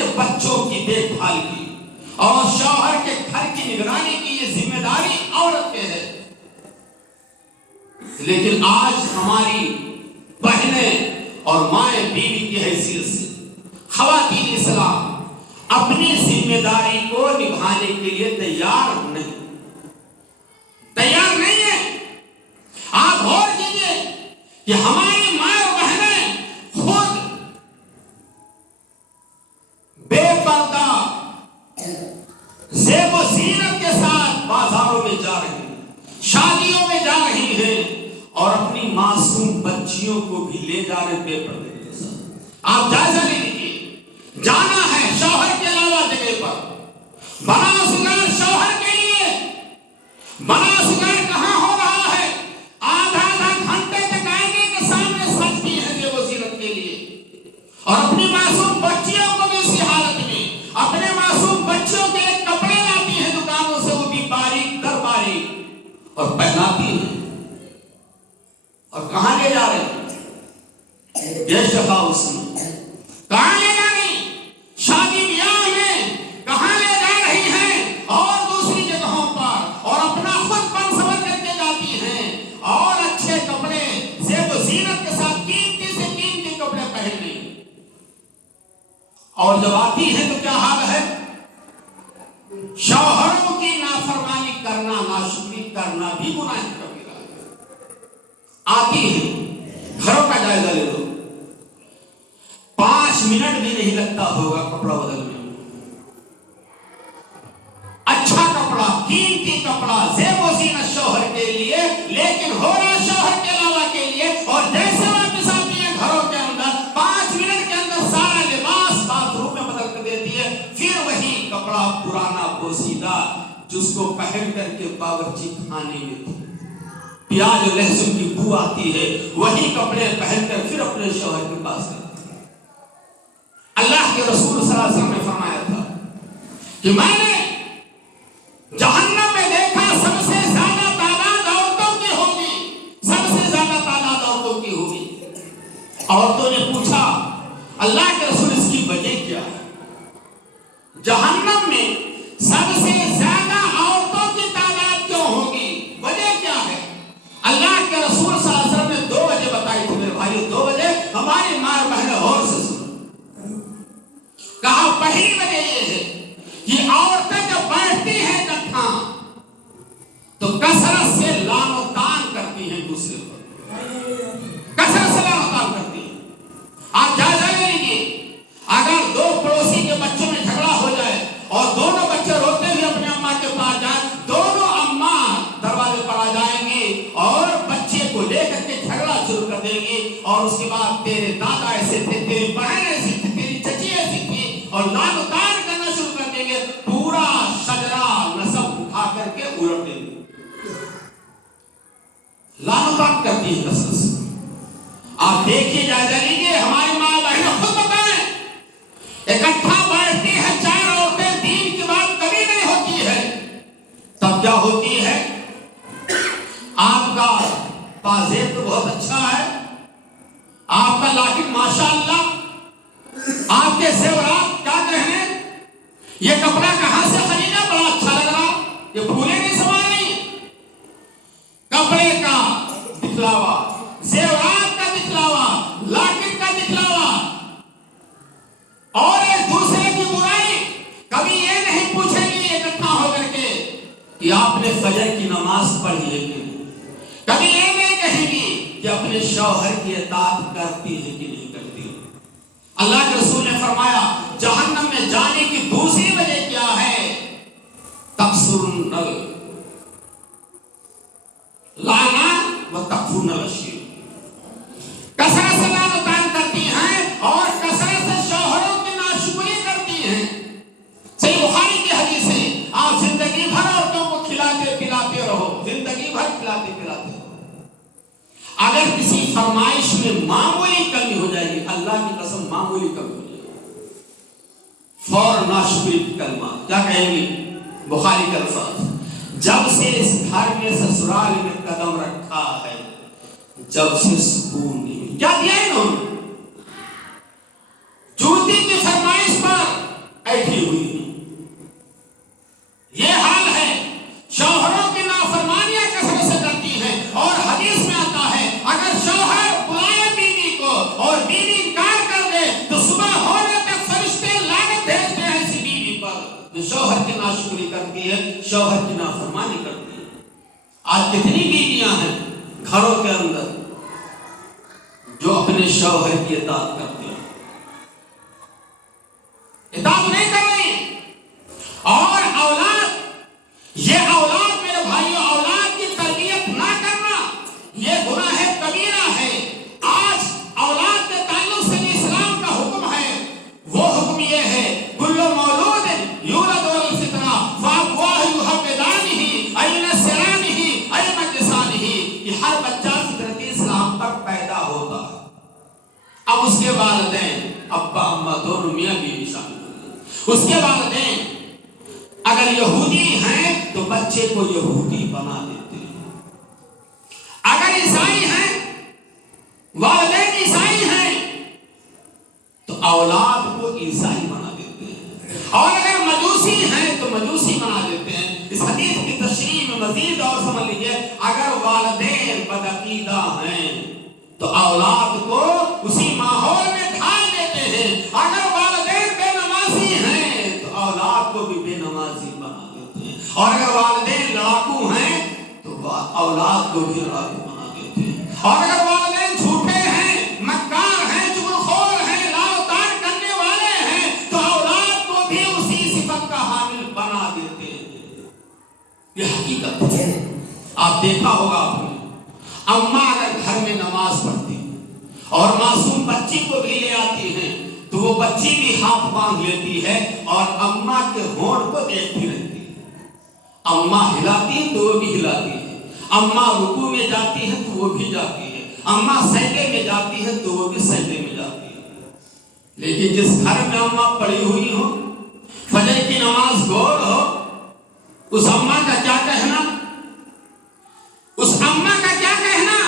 کے بچوں کی دیکھ بھال کی اور شوہر کے گھر کی نگرانی کی یہ ذمہ داری عورت کے ہے. لیکن آج ہماری بہنیں اور مائیں بیوی کی حیثیت سے خواتین اسلام اپنی ذمہ داری کو نبھانے کے لیے تیار نہیں ہے. آپ غور کیجئے کہ ہماری مائیں اور بہنیں خود بے پردہ زیب و زینت کے ساتھ بازاروں میں جا رہی ہیں, شادیوں میں جا رہی ہیں اور اپنی معصوم بچیوں کو بھی لے جا رہے بے پردے کے ساتھ. آپ جائزہ لے لیجیے, جانا ہے شوہر کے علاوہ جگہ پر, بنا سگار شوہر کے لیے, بنا سگار کہاں ہو رہا ہے؟ آدھا گھنٹے تک آئینے کے سامنے سجتی ہے زیب و زینت کے لیے, اور اپنی معصوم بچیوں کو بھی اسی حالت میں, اپنے معصوم بچوں کے کپڑے لاتی ہیں دکانوں سے, وہ بھی باریک در باریک, اور پہناتی ہیں. اور کہاں لے جا رہے ہیں؟ گیسٹ ہاؤس میں. کہاں لے جا رہی؟ شادی بیاہ میں. کہاں لے جا رہی ہیں؟ اور دوسری جگہوں پر, اور اپنا خود بن سور کر کے جاتی ہیں, اور اچھے کپڑے زیب و زینت کے ساتھ قیمتی سے قیمتی کپڑے پہن لی, اور جب آتی ہیں تو کیا حال ہے؟ شوہروں کی نافرمانی کرنا, ناشکری کرنا بھی گناہ کبیرہ ہے. آتی ہے, گھروں کا جائزہ لے لو, 5 منٹ بھی نہیں لگتا ہوگا کپڑا بدلنے میں. اچھا کپڑا, قیمتی کپڑا, زیب و زینت شوہر کے لیے, لیکن ہو رہا شوہر کے علاوہ کے لیے. اور جیسے واپس آتی ہے گھروں کے اندر, 5 منٹ کے اندر سارا لباس باتھ روم میں بدل کر دیتی ہے. پھر وہی کپڑا پرانا بوسیدہ جس کو پہن کر کے باورچی خانے میں پیاز و لہسن کی بو آتی ہے, وہی کپڑے پہن کر پھر اپنے شوہر کے پاس آتی ہے. اللہ کے رسول صلی اللہ علیہ وسلم نے فرمایا تھا کہ میں نے جہنم میں دیکھا سب سے زیادہ تعداد عورتوں کی ہوگی, سب سے زیادہ تعداد عورتوں کی ہوگی. عورتوں نے پوچھا اللہ کے رسول اس کی وجہ کیا ہے؟ جہنم میں سب سے زیادہ عورتوں کی تعداد کیوں ہوگی, وجہ کیا ہے؟ اللہ کے رسول صلی اللہ علیہ وسلم نے 2 وجہ بتائی تھی میرے بھائیو. 2 وجہ ہماری ماں بہنیں غور سے سنو. کہا پہلی وجہ یہ ہے کہ عورتیں جب بیٹھتی ہیں اکٹھا تو کثرت سے لعن و طعن کرتی ہیں دوسرے پر, کثرت سے لعن و طعن کرتی ہیں. آپ جائزہ لے لیجیے, اگر 2 پڑوسی کے بچوں میں جھگڑا ہو جائے اور دونوں بچے روتے ہوئے اپنے اماں کے پاس جائیں, دونوں اماں دروازے پر آ جائیں گی اور بچے کو لے کر کے جھگڑا شروع کر دیں گی, اور اس کے بعد تیرے دادا ایسے تھے, تیری بہن ایسی تھی, تیری چچی ایسی تھی, اور لعن و طعن کرنا شروع کر دیں گے. پورا شجرہ نسب اٹھا کر کے الٹ دیں گے. لعن و طعن کرتی ہے کثرت سے. آپ دیکھیے, جائزہ لیجیے, ہماری ماں بہنیں خود بتائیں, اکٹھا بیٹھتی ہے 4 عورتیں, دین کی بات کبھی نہیں ہوتی ہے. تب کیا ہوتی ہے؟ آپ کا پازیب تو بہت اچھا ہے, آپ کا لاکٹ ماشاءاللہ, آپ کے زیورات کیا کہنے, یہ کپڑا کہاں سے خریدا, بڑا اچھا لگ رہا, یہ پھولے نہیں سوال نہیں. کپڑے کا دکھلاوا, زیورات کا دکھلاوا, لاکٹ کا دکھلاوا, اور ایک دوسرے کی برائی. کبھی یہ نہیں پوچھیں گے اکٹھا ہو کر کے کہ آپ نے فجر کی نماز پڑھی ہے کہ نہیں. کبھی یہ نہیں کہیں گی کہ اپنے شوہر کی اطاعت کرتی ہے کہ نہیں کرتی. اللہ کے رسول نے فرمایا جہنم میں جانے کی دوسری وجہ کیا ہے؟ تکثر لانا و تکفرن الاشیاء. کثرت سے لعن و طعن کرتی ہیں اور کثرت سے شوہروں کی ناشکری کرتی ہیں. صحیح بخاری کی حدیث ہے, آپ زندگی بھر عورتوں کو کھلاتے پلاتے رہو, زندگی بھر کھلاتے پلاتے رہو, اگر کسی فرمائش میں معمولی کمی ہو جائے گی, اللہ کی قسم معمولی کمی ہو جائے گی, فوراً ناشکری کی کلمہ کیا کہیں گی؟ بخاری کا الفاظ, جب سے اس گھر میں سسرال میں قدم رکھا ہے جب سے سکون نہیں. کیا دیا انہوں نے؟ جوتی کی فرمائش پر جو شوہر کی ناشکری کرتی ہے، شوہر کی نافرمانی کرتی ہے۔ آج کتنی بیویاں ہیں گھروں کے اندر جو اپنے شوہر کی اطاعت کرتے ہیں، اطاعت نہیں کر رہی ہیں۔ اور اولاد، یہ اولاد میرے بھائیوں، اولاد کی تربیت نہ کرنا یہ گناہ کبیرہ ہے۔ آج اولاد کے تعلق سے بھی اسلام کا حکم ہے، وہ حکم یہ ہے کل مولود یولد علی الفطرہ فابواہ یحودانہ او ینصرانہ او یمجسانہ، کہ ہر بچہ فطرت اسلام پر پیدا ہوتا ہے۔ اب اس کے والدین، ابا اماں دونوں، میاں بیوی شامل ہوتے ہیں، اس کے والدین اگر یہودی ہیں تو بچے کو یہودی بنا دیتے ہیں، اگر عیسائی ہیں، والدین عیسائی ہیں تو اولاد کو عیسائی بنا دیتے ہیں، اور اگر مجوسی ہیں تو مجوسی بنا دیتے ہیں۔ اس حدیث کی تشریح میں مزید اور سمجھ لیجئے، اگر والدین بدعقیدہ ہیں تو اولاد کو اسی ماحول میں ڈھال دیتے ہیں، اگر والدین بے نمازی ہیں تو اولاد کو بھی بے نمازی بنا دیتے ہیں، اور اگر والدین لڑاکو ہیں تو اولاد کو بھی لڑاکو بنا دیتے ہیں، اور اگر والدین جھوٹے ہیں، مکار ہیں، چغلخور ہیں، لال و تار کرنے والے ہیں تو اولاد کو بھی اسی صفت کا حامل بنا دیتے ہیں۔ یہ حقیقت ہے۔ آپ دیکھا ہوگا آپ نے، اماں اگر گھر میں نماز پڑھتی اور معصوم بچی کو بھی لے آتی ہیں تو وہ بچی بھی ہاتھ باندھ لیتی ہے اور اماں کے ہونٹ کو دیکھتی رہتی ہے۔ اماں ہلاتی ہے تو وہ بھی ہلاتی ہے، اماں رکوع میں جاتی ہے تو وہ بھی جاتی ہے، اماں سجدے میں جاتی ہے تو وہ بھی سجدے میں جاتی ہے۔ لیکن جس گھر میں اماں پڑی ہوئی ہو، فجر کی نماز گول ہو، اس اماں کا کیا کہنا، اس اماں کا کیا کہنا؟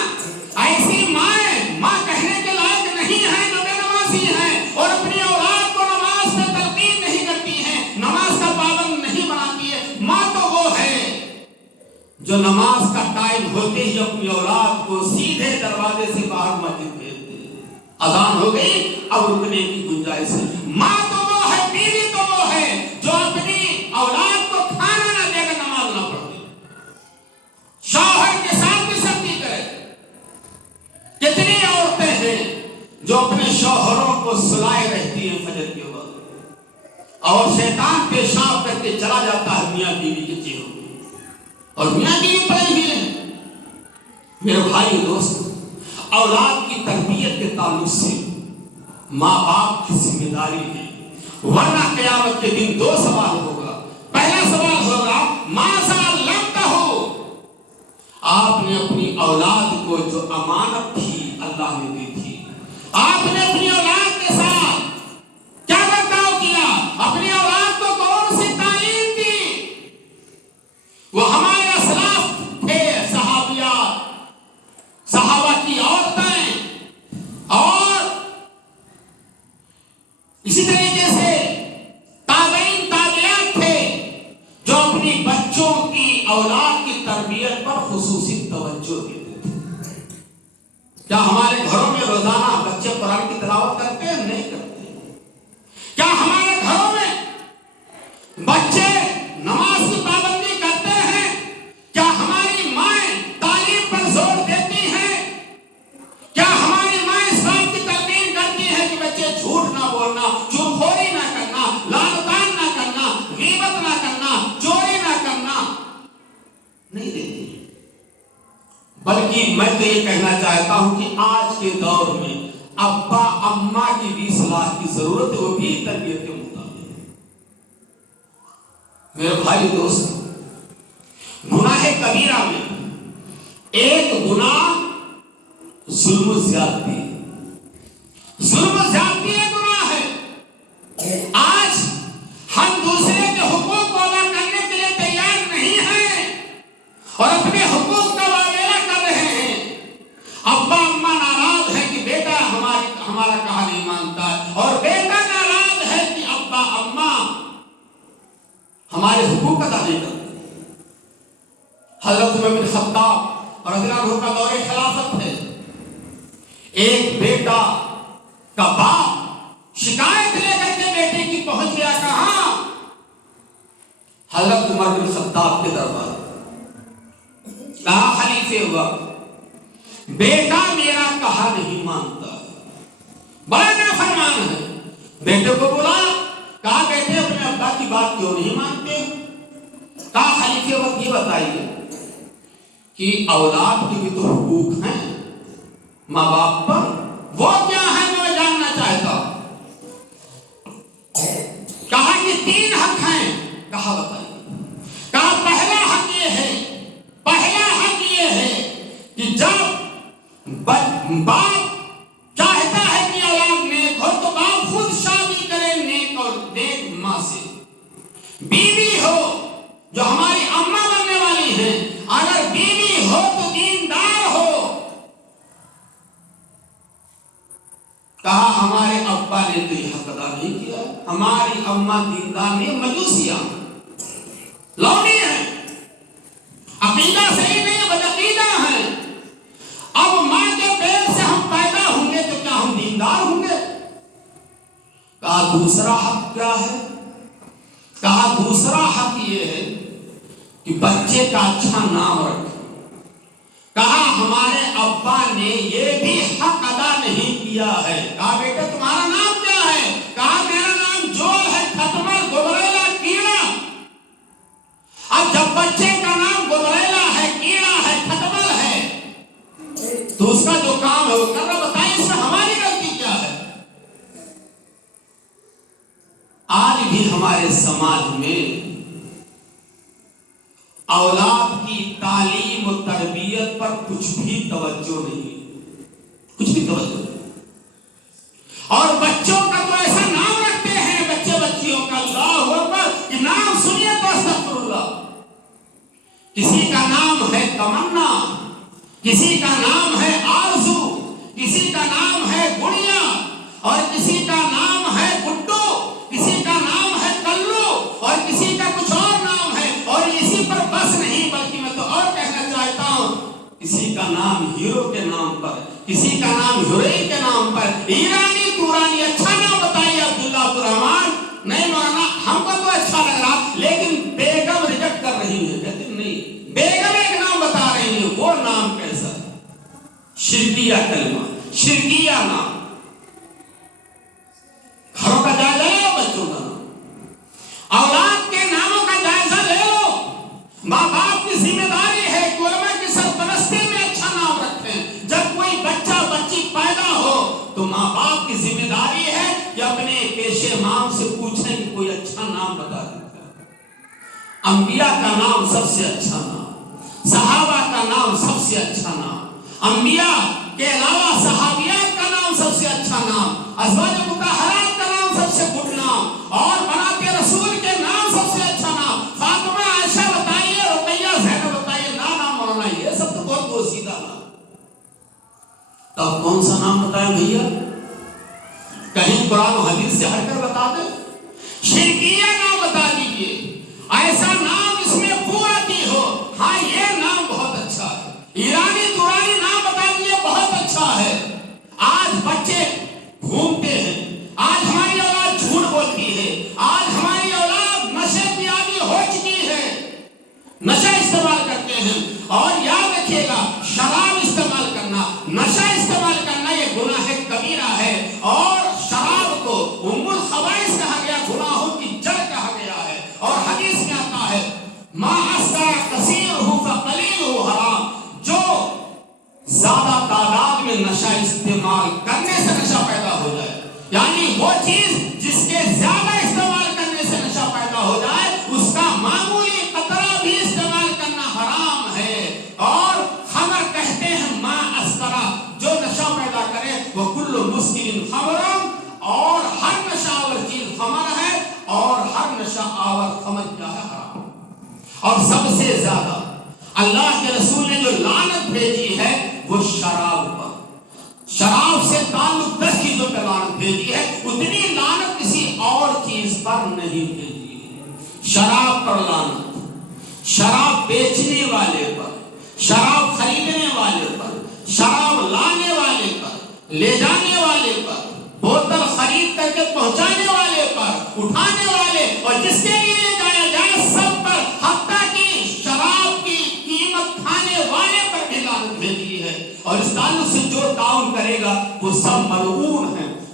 ایسی ماں کہنے کے لائق نہیں ہے جو بے نمازی ہیں اور اپنی اولاد کو نماز میں تلقین نہیں کرتی ہیں، نماز کا پابند نہیں بناتی ہے۔ ماں تو وہ ہے جو نماز کا ٹائم ہوتے ہی اپنی اولاد کو سیدھے دروازے سے باہر مسجد بھیج دے، اذان ہو گئی اب رکنے کی گنجائش ہے۔ ماں تو وہ ہے، بیوی تو وہ ہے جو اپنی اولاد کو کھانا نہ دے کر نماز نہ پڑھے، شوہر کے ساتھ بھی سختی کرے۔ کتنی عورتیں ہیں جو اپنے شوہروں کو سلائے رہتی ہیں فجر کے وقت، اور شیطان پیشاب کر کے چلا جاتا ہے میاں بیوی کے چہروں میں، اور میاں بیوی پڑے ہوئے ہیں۔ میرے بھائی دوست، اولاد کی تربیت کے تعلق سے ماں باپ کی ذمہ داری ہے، ورنہ قیامت کے دن دو سوال ہوگا۔ پہلا سوال ہوگا ماذا لم ہو، آپ نے اپنی اولاد کو جو امانت تھی اللہ نے دی تھی، آپ نے اپنی اولاد کے ساتھ کیا برتاؤ کیا، اپنی اولاد کو کون سی تعلیم دی؟ وہ ہمارے اسلاف تھے، صحابیات، صحابہ کی عورتیں، اور اسی طریقے سے تابعین تابعات تھے جو اپنی بچوں کی اولاد کی تربیت پر خصوصی توجہ دیتے تھے۔ کیا ہمارے گھروں میں روزانہ بچے قرآن کی تلاوت کرتے ہیں؟ نہیں کرتے۔ کیا ہمارے گھروں میں بچے نماز کی پابندی کرتے ہیں؟ کیا ہماری مائیں تعلیم پر زور دیتی ہیں؟ کیا ہماری مائیں اس بات کی تلقین کرتی ہیں کہ بچے جھوٹ نہ بولنا، چغلخوری نہ کرنا، لعن و طعن نہ کرنا، غیبت نہ کرنا، چوری نہ کرنا؟ نہیں دیتی۔ بلکہ میں تو یہ کہنا چاہتا ہوں کہ آج کے دور میں ابا اماں کی بھی اصلاح کی ضرورت ہے، وہ بھی تربیت کے مطابق۔ میرے بھائی دوست، گناہ کبیرہ میں ایک گناہ ظلم و زیادتی، ظلم و زیادتی ایک گناہ ہے۔ آج ہم دوسرے کے حقوق کو ادا کرنے کے لیے تیار نہیں ہیں اور اپنے حقوق کا واویلا کر رہے ہیں۔ ابا اماں ناراض ہے کہ بیٹا ہمارا کہا نہیں مانتا ہے، اور بیٹا ناراض ہے کہ ابا اماں ہمارے حقوق ادا نہیں کرتے۔ حضرت عمر بن خطاب رضی اللہ عنہ کا دور خلافت ہے، ایک بیٹا کا باپ شکایت لے کر کے بیٹے کی پہنچ گیا، کہاں حضرت عمر بن خطاب کے دربار، کہا خلیفہ وقت بیٹا میرا کہا نہیں مانتا، بڑا نافرمان ہے. بیٹے کو بلا، کہا بیٹے اپنے ابا کی بات کیوں نہیں مانتے؟ کہا خلیفہ وقت یہ بتائیے کہ اولاد کے بھی تو حقوق ہیں ماں باپ پر، وہ کیا ہے میں جاننا چاہتا ہوں. کہا کہ 3 حق ہیں. کہا بتائیے. کہا پہلا حق یہ ہے، پہلا حق یہ ہے کہ جب باپ چاہتا ہے کہ اولاد نیک ہو تو باپ خود شادی کرے نیک اور نیک ماں سے. بیوی ہو جو ہماری اماں بننے والی ہیں، اگر بیوی ہو تو دیندار ہو. کہا ہمارے ابا نے تو یہ حق ادا نہیں کیا، ہماری اماں دیندار نہیں، مجوسیاں لونی ہیں، عقیدہ صحیح نہیں، بدعقیدہ ہیں. اب ماں کے پیٹ سے ہم پیدا ہوں گے تو کیا ہم دیندار ہوں گے؟ کہا دوسرا حق کیا ہے؟ کہا دوسرا حق یہ ہے کہ بچے کا اچھا نام رکھیں. کہا ہمارے ابا نے یہ بھی حق ادا نہیں کیا ہے. کہا بیٹا تمہارا نام کیا ہے؟ کہا میرا نام جول ہے، کھٹمل، گبریلا، کیڑا. اب جب بچے کا نام گبریلا ہے، کیڑا ہے، کھٹمل ہے تو اس کا جو کام ہے وہ کر رہا. بتائیں اس میں ہماری غلطی کیا ہے؟ آج بھی ہمارے سماج میں اولاد کی تعلیم و تربیت پر کچھ بھی توجہ نہیں، کچھ بھی توجہ نہیں. اور بچوں کا تو ایسا نام رکھتے ہیں بچے بچیوں کا، اللہ اکبر، کہ نام سنیے تو استغفر اللہ. کسی کا نام ہے تمنا، کسی کا نام ہے آرزو، کسی کا نام ہے گڑیا، اور کسی کا نام ہے گڈو، کسی کا نام ہے کلو، اور کسی کا کچھ اور نام ہے. اور اسی پر بس نہیں بلکہ میں تو اور کہنا چاہتا ہوں، کسی کا نام ہیرو کے نام پر، کسی کا نام ہیروئن کے نام پر. ایرانی تورانی اچھا نام بتائیے، عبداللہ عبدالرحمان. نہیں مولانا ہم کو تو اچھا لگ رہا، لیکن بیگم ریجیکٹ کر رہی ہے. کہتے نہیں، بیگم ایک نام بتا رہی ہے، وہ نام کیسا ہے؟ شرکیہ کلمہ، شرکیہ نام. گھروں کا جائزہ لے لو، بچوں کا نام، اولاد کے ناموں کا جائزہ لے لو. ماں باپ کی ذمہ داری ہے کہ علماء کی سرپرستی میں اچھا نام رکھیں. جب کوئی بچہ بچی پیدا ہو تو ماں باپ کی ذمہ داری ہے کہ اپنے پیشے مام سے پوچھیں کہ کوئی اچھا نام بتا دیتا. انبیاء کا نام سب سے اچھا نام، صحابہ کا نام سب سے اچھا نام، انبیاء کے علاوہ صحابیات کا نام سب سے اچھا نام، ازواج مطہرات کا نام سب سے گڈ نام، اور بنات رسول کے نام سب سے اچھا نام. فاطمہ، عائشہ بتائیے، رقیہ، زینب بتائیے، نام مولانا، یہ سب تو بہت بوسیدہ نام. تب کون سا نام بتائیں بھیا؟ کہیں قرآن و حدیث سے ہٹ کر بتا دیں. شرکیہ نام بتا دیجئے، ایسا نام اس میں قوتی ہو. ہاں یہ نام بہت اچھا ہے. ایرانی تورانی نام بتا دیجئے، بہت اچھا ہے. آج بچے گھومتے ہیں، آج ہماری اولاد جھوٹ بولتی ہے، آج ہماری اولاد نشے کی عادی ہو چکی ہے، نشہ استعمال کرتے ہیں. اور یاد رکھیے گا، شراب استعمال کرنا، نشہ استعمال کرنا یہ گناہ کبیرہ ہے. اور شراب کو ام الخبائث کہا گیا، گناہوں کی جڑ کہا گیا ہے. اور حدیث میں آتا ہے ما اسکر کثیرہ فقلیلہ حرام، جو زیادہ تعداد میں نشہ استعمال کرنے سے نشہ پیدا ہو جائے، یعنی وہ چیز جس کے زیادہ استعمال کرنے سے نشہ پیدا ہو جائے، اس کا معمولی قطرہ بھی استعمال کرنا حرام ہے. اور خمر کہتے ہیں ما اسکرہ، جو نشہ پیدا کرے، وہ کل مسکر خمر، اور ہر نشہ آور چیز خمر ہے، اور ہر نشہ آور خمر کیا ہے؟ حرام. اور سب سے زیادہ اللہ کے رسول نے جو لعنت بھیجی ہے وہ شراب پر، شراب سے تعلق 10 چیزوں پر لعنت بھیجی ہے، اتنی لعنت کسی اور چیز پر نہیں بھیجی ہے. شراب پر لعنت، شراب بیچنے والے پر، شراب خریدنے والے پر، شراب لانے والے پر، لے جانے والے پر، بوتل خرید کر کے پہنچانے والے پر، اٹھانے والے اور جس کے لیے جایا جائے، سب پر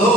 2,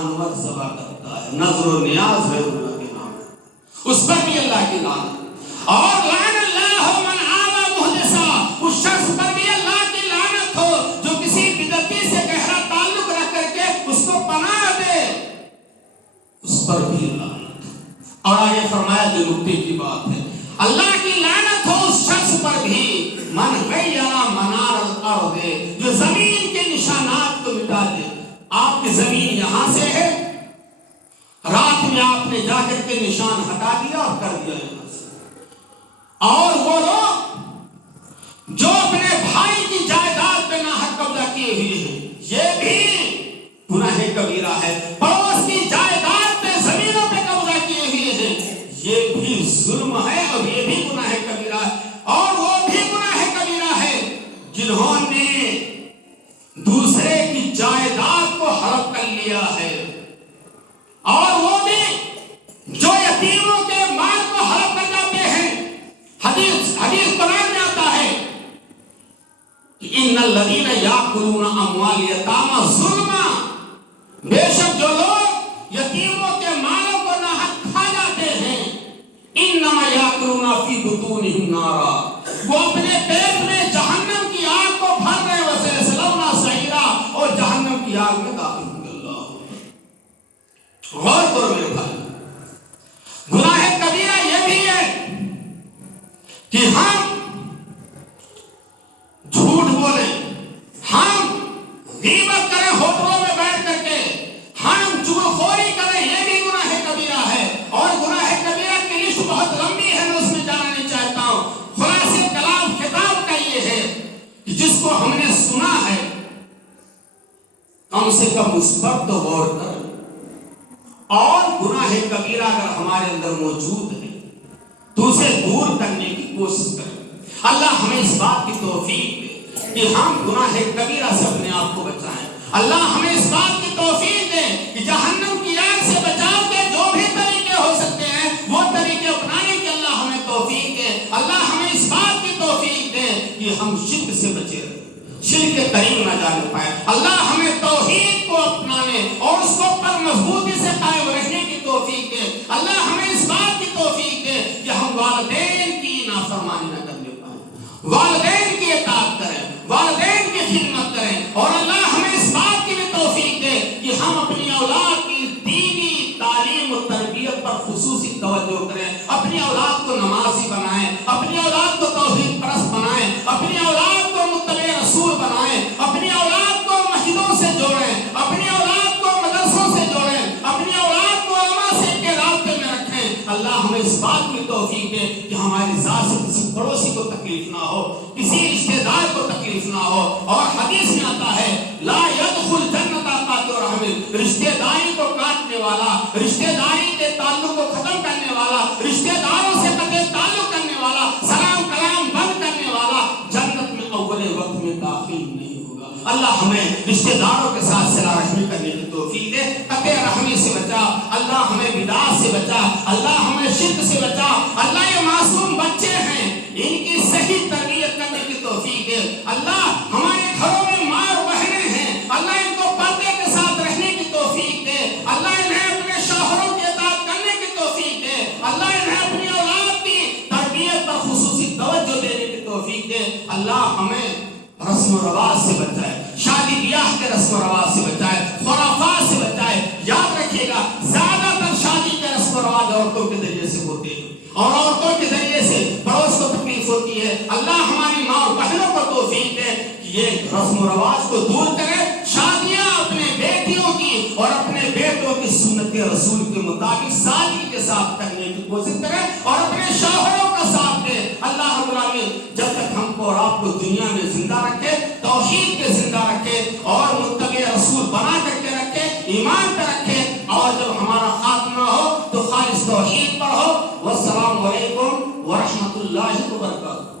جانور ذبح کرتا ہے، نظر و نیاز ہے اللہ کے نام، اس پر بھی اللہ کی لعنت۔ اور لعن اللہ من آوى محدثا، اس شخص پر بھی اللہ کی لعنت ہو جو کسی بدعتی سے گہرا تعلق رکھ کر کے اس کو پناہ دے، اس پر بھی لعنت۔ اور آگے فرمایا جو نکتے کی بات ہے، اللہ کی لعنت ہو اس شخص پر بھی من غیر منار الارض، جو زمین کے نشانات کو مٹا دے۔ آپ کی زمین یہاں سے ہے، رات میں آپ نے جا کر کے نشان ہٹا دیا اور کر دیا یہاں سے۔ اور وہ لوگ جو اپنے بھائی کی جائیداد پہ ناحق قبضہ کیے ہوئے ہیں، یہ بھی گناہ کبیرہ ہے۔ پڑوس کی جائیداد پہ، زمینوں پہ قبضہ کیے ہوئے ہیں، یہ بھی ظلم ہے اور یہ بھی گناہ کبیرہ ہے۔ اور وہ بھی گناہ کبیرہ ہے جنہوں نے دوسرے کی جائیداد کو ہڑپ کر لیا ہے، اور وہ بھی جو یتیموں کے مال کو ہڑپ کر جاتے ہیں۔ حدیث قرآن میں آتا ہے ان الذین یاکلون اموال یتامی ظلما، بے شک جو لوگ یتیموں کے مالوں کو ناحق کھا جاتے ہیں، انما یاکلون فی بطونہم نارا، وہ اپنے پیٹ میں جہنم کی آگ کو بھر رہے ہیں، وسیصلون سعیرا، اور جہنم کی آگ میں داخل ہوں گے۔ اللہ غور کرو میرے بھائی، گناہ کبیرہ یہ بھی ہے کہ ہم جھوٹ بولیں، ہم غیبت کریں ہوٹلوں میں بیٹھ کر کے، ہم چغلخوری کریں، یہ بھی گناہ کبیرہ ہے۔ اور گناہ کبیرہ کی لسٹ بہت لمبی ہے، میں اس میں جانا نہیں چاہتا ہوں۔ خلاصے کلام خطاب کا یہ ہے کہ جس کو ہم نے سنا ہے کم سے کم اس پر تو غور کریں، اور گناہ کبیرہ اگر ہمارے اندر موجود ہے تو اسے دور کرنے کی کوشش کریں۔ اللہ ہمیں اس بات کی توفیق دے کہ ہم گناہ کبیرہ سے اپنے آپ کو بچائیں۔ اللہ ہمیں اس بات کی توفیق دے کہ جہنم کی آگ سے بچاؤ کے جو بھی طریقے ہو سکتے ہیں وہ طریقے اپنانے کے اللہ ہمیں توفیق دے۔ اللہ ہمیں اس بات کی توفیق دے کہ ہم شرک سے بچے رہیں، شرک کے قریب نہ جانے پائے۔ اللہ ہمیں توحید کو اپنانے اور اس کو پر مضبوطی سے قائم رکھنے کی توفیق دے۔ اللہ ہمیں اس بات کی توفیق دے کہ ہم والدین کی نافرمانی نہ کرنے پائیں، والدین کی اطاعت کریں، والدین کی خدمت کریں۔ اور اللہ ہمیں اس بات کی بھی توفیق دے کہ ہم اپنی اولاد کی دینی تعلیم و تربیت پر خصوصی توجہ کریں، اپنی اولاد کو نمازی بنائیں، اپنی اولاد کو توحید پرست بنائیں، اپنی اولاد کو متبع رسول بنائیں، اپنی اولاد کو مسجدوں سے جوڑیں، اپنی اولاد کو مدرسوں سے جوڑیں، اپنی اولاد کو علماء سے کے رابطے میں رکھیں۔ اللہ ہمیں اس بات کی توفیق دے کہ ہماری ذات سے کسی پڑوسی کو تکلیف نہ ہو، کسی رشتہ دار کو تکلیف نہ ہو۔ اور حدیث میں آتا ہے لا يدخل جنت قاطع رحم، رشتہ داری کو کاٹنے والا، رشتہ داری کے تعلق کو ختم کرنے والا، رشتہ داروں سے قطع تعلق کرنے والا، سلام کلام بند کرنے والا جنت میں اول وقت میں داخل نہیں ہوگا۔ اللہ ہمیں رشتہ داروں کے ساتھ صلہ رحمی کرنے کی توفیق دے، قطع رحمی سے بچا، اللہ ہمیں بدعات سے بچا، اللہ ہمیں شرک سے بچا۔ اللہ یہ معصوم بچے ہیں، ان کی صحیح تربیت کرنے کی توفیق دے۔ اللہ ہمارے گھروں میں ماں اور بہنیں ہیں، اللہ ان کو پردے کے ساتھ رہنے کی توفیق دے۔ اللہ انہیں اپنے شوہروں کی اطاعت کرنے کی توفیق دے۔ اللہ انہیں اپنی اولاد کی تربیت پر خصوصی توجہ دینے کی توفیق دے۔ اللہ ہمیں رسم و رواج سے بچائے، شادی بیاہ کے رسم و رواج سے بچائے، خرافات سے بچائے۔ یاد رکھیے گا زیادہ تر شادی کے رسم و رواج عورتوں کے ذریعے سے ہوتے ہیں، اور عورتوں کے ذریعے سے پڑوس کو تکلیف ہوتی ہے۔ اللہ ہماری ماں اور بہنوں کو توفیق دے کہ یہ رسم و رواج کو دور کرے، شادیاں اپنے بیٹیوں کی اور اپنے بیٹوں کی سنت رسول کے مطابق سادگی کے ساتھ کرنے کی کوشش کرے، اور اپنے شوہروں کا ساتھ دے۔ اللہ رب العالمین جب تک ہم کو اور آپ کو دنیا میں زندہ رکھے، توحید کے زندہ رکھے، اور متبع رسول بنا کر کے رکھے، ایمان پہ رکھے، اور جب ہمارا خاتمہ ہو تو خالص توحید پر ہو۔ والسلام علیکم ورحمۃ اللہ وبرکاتہ۔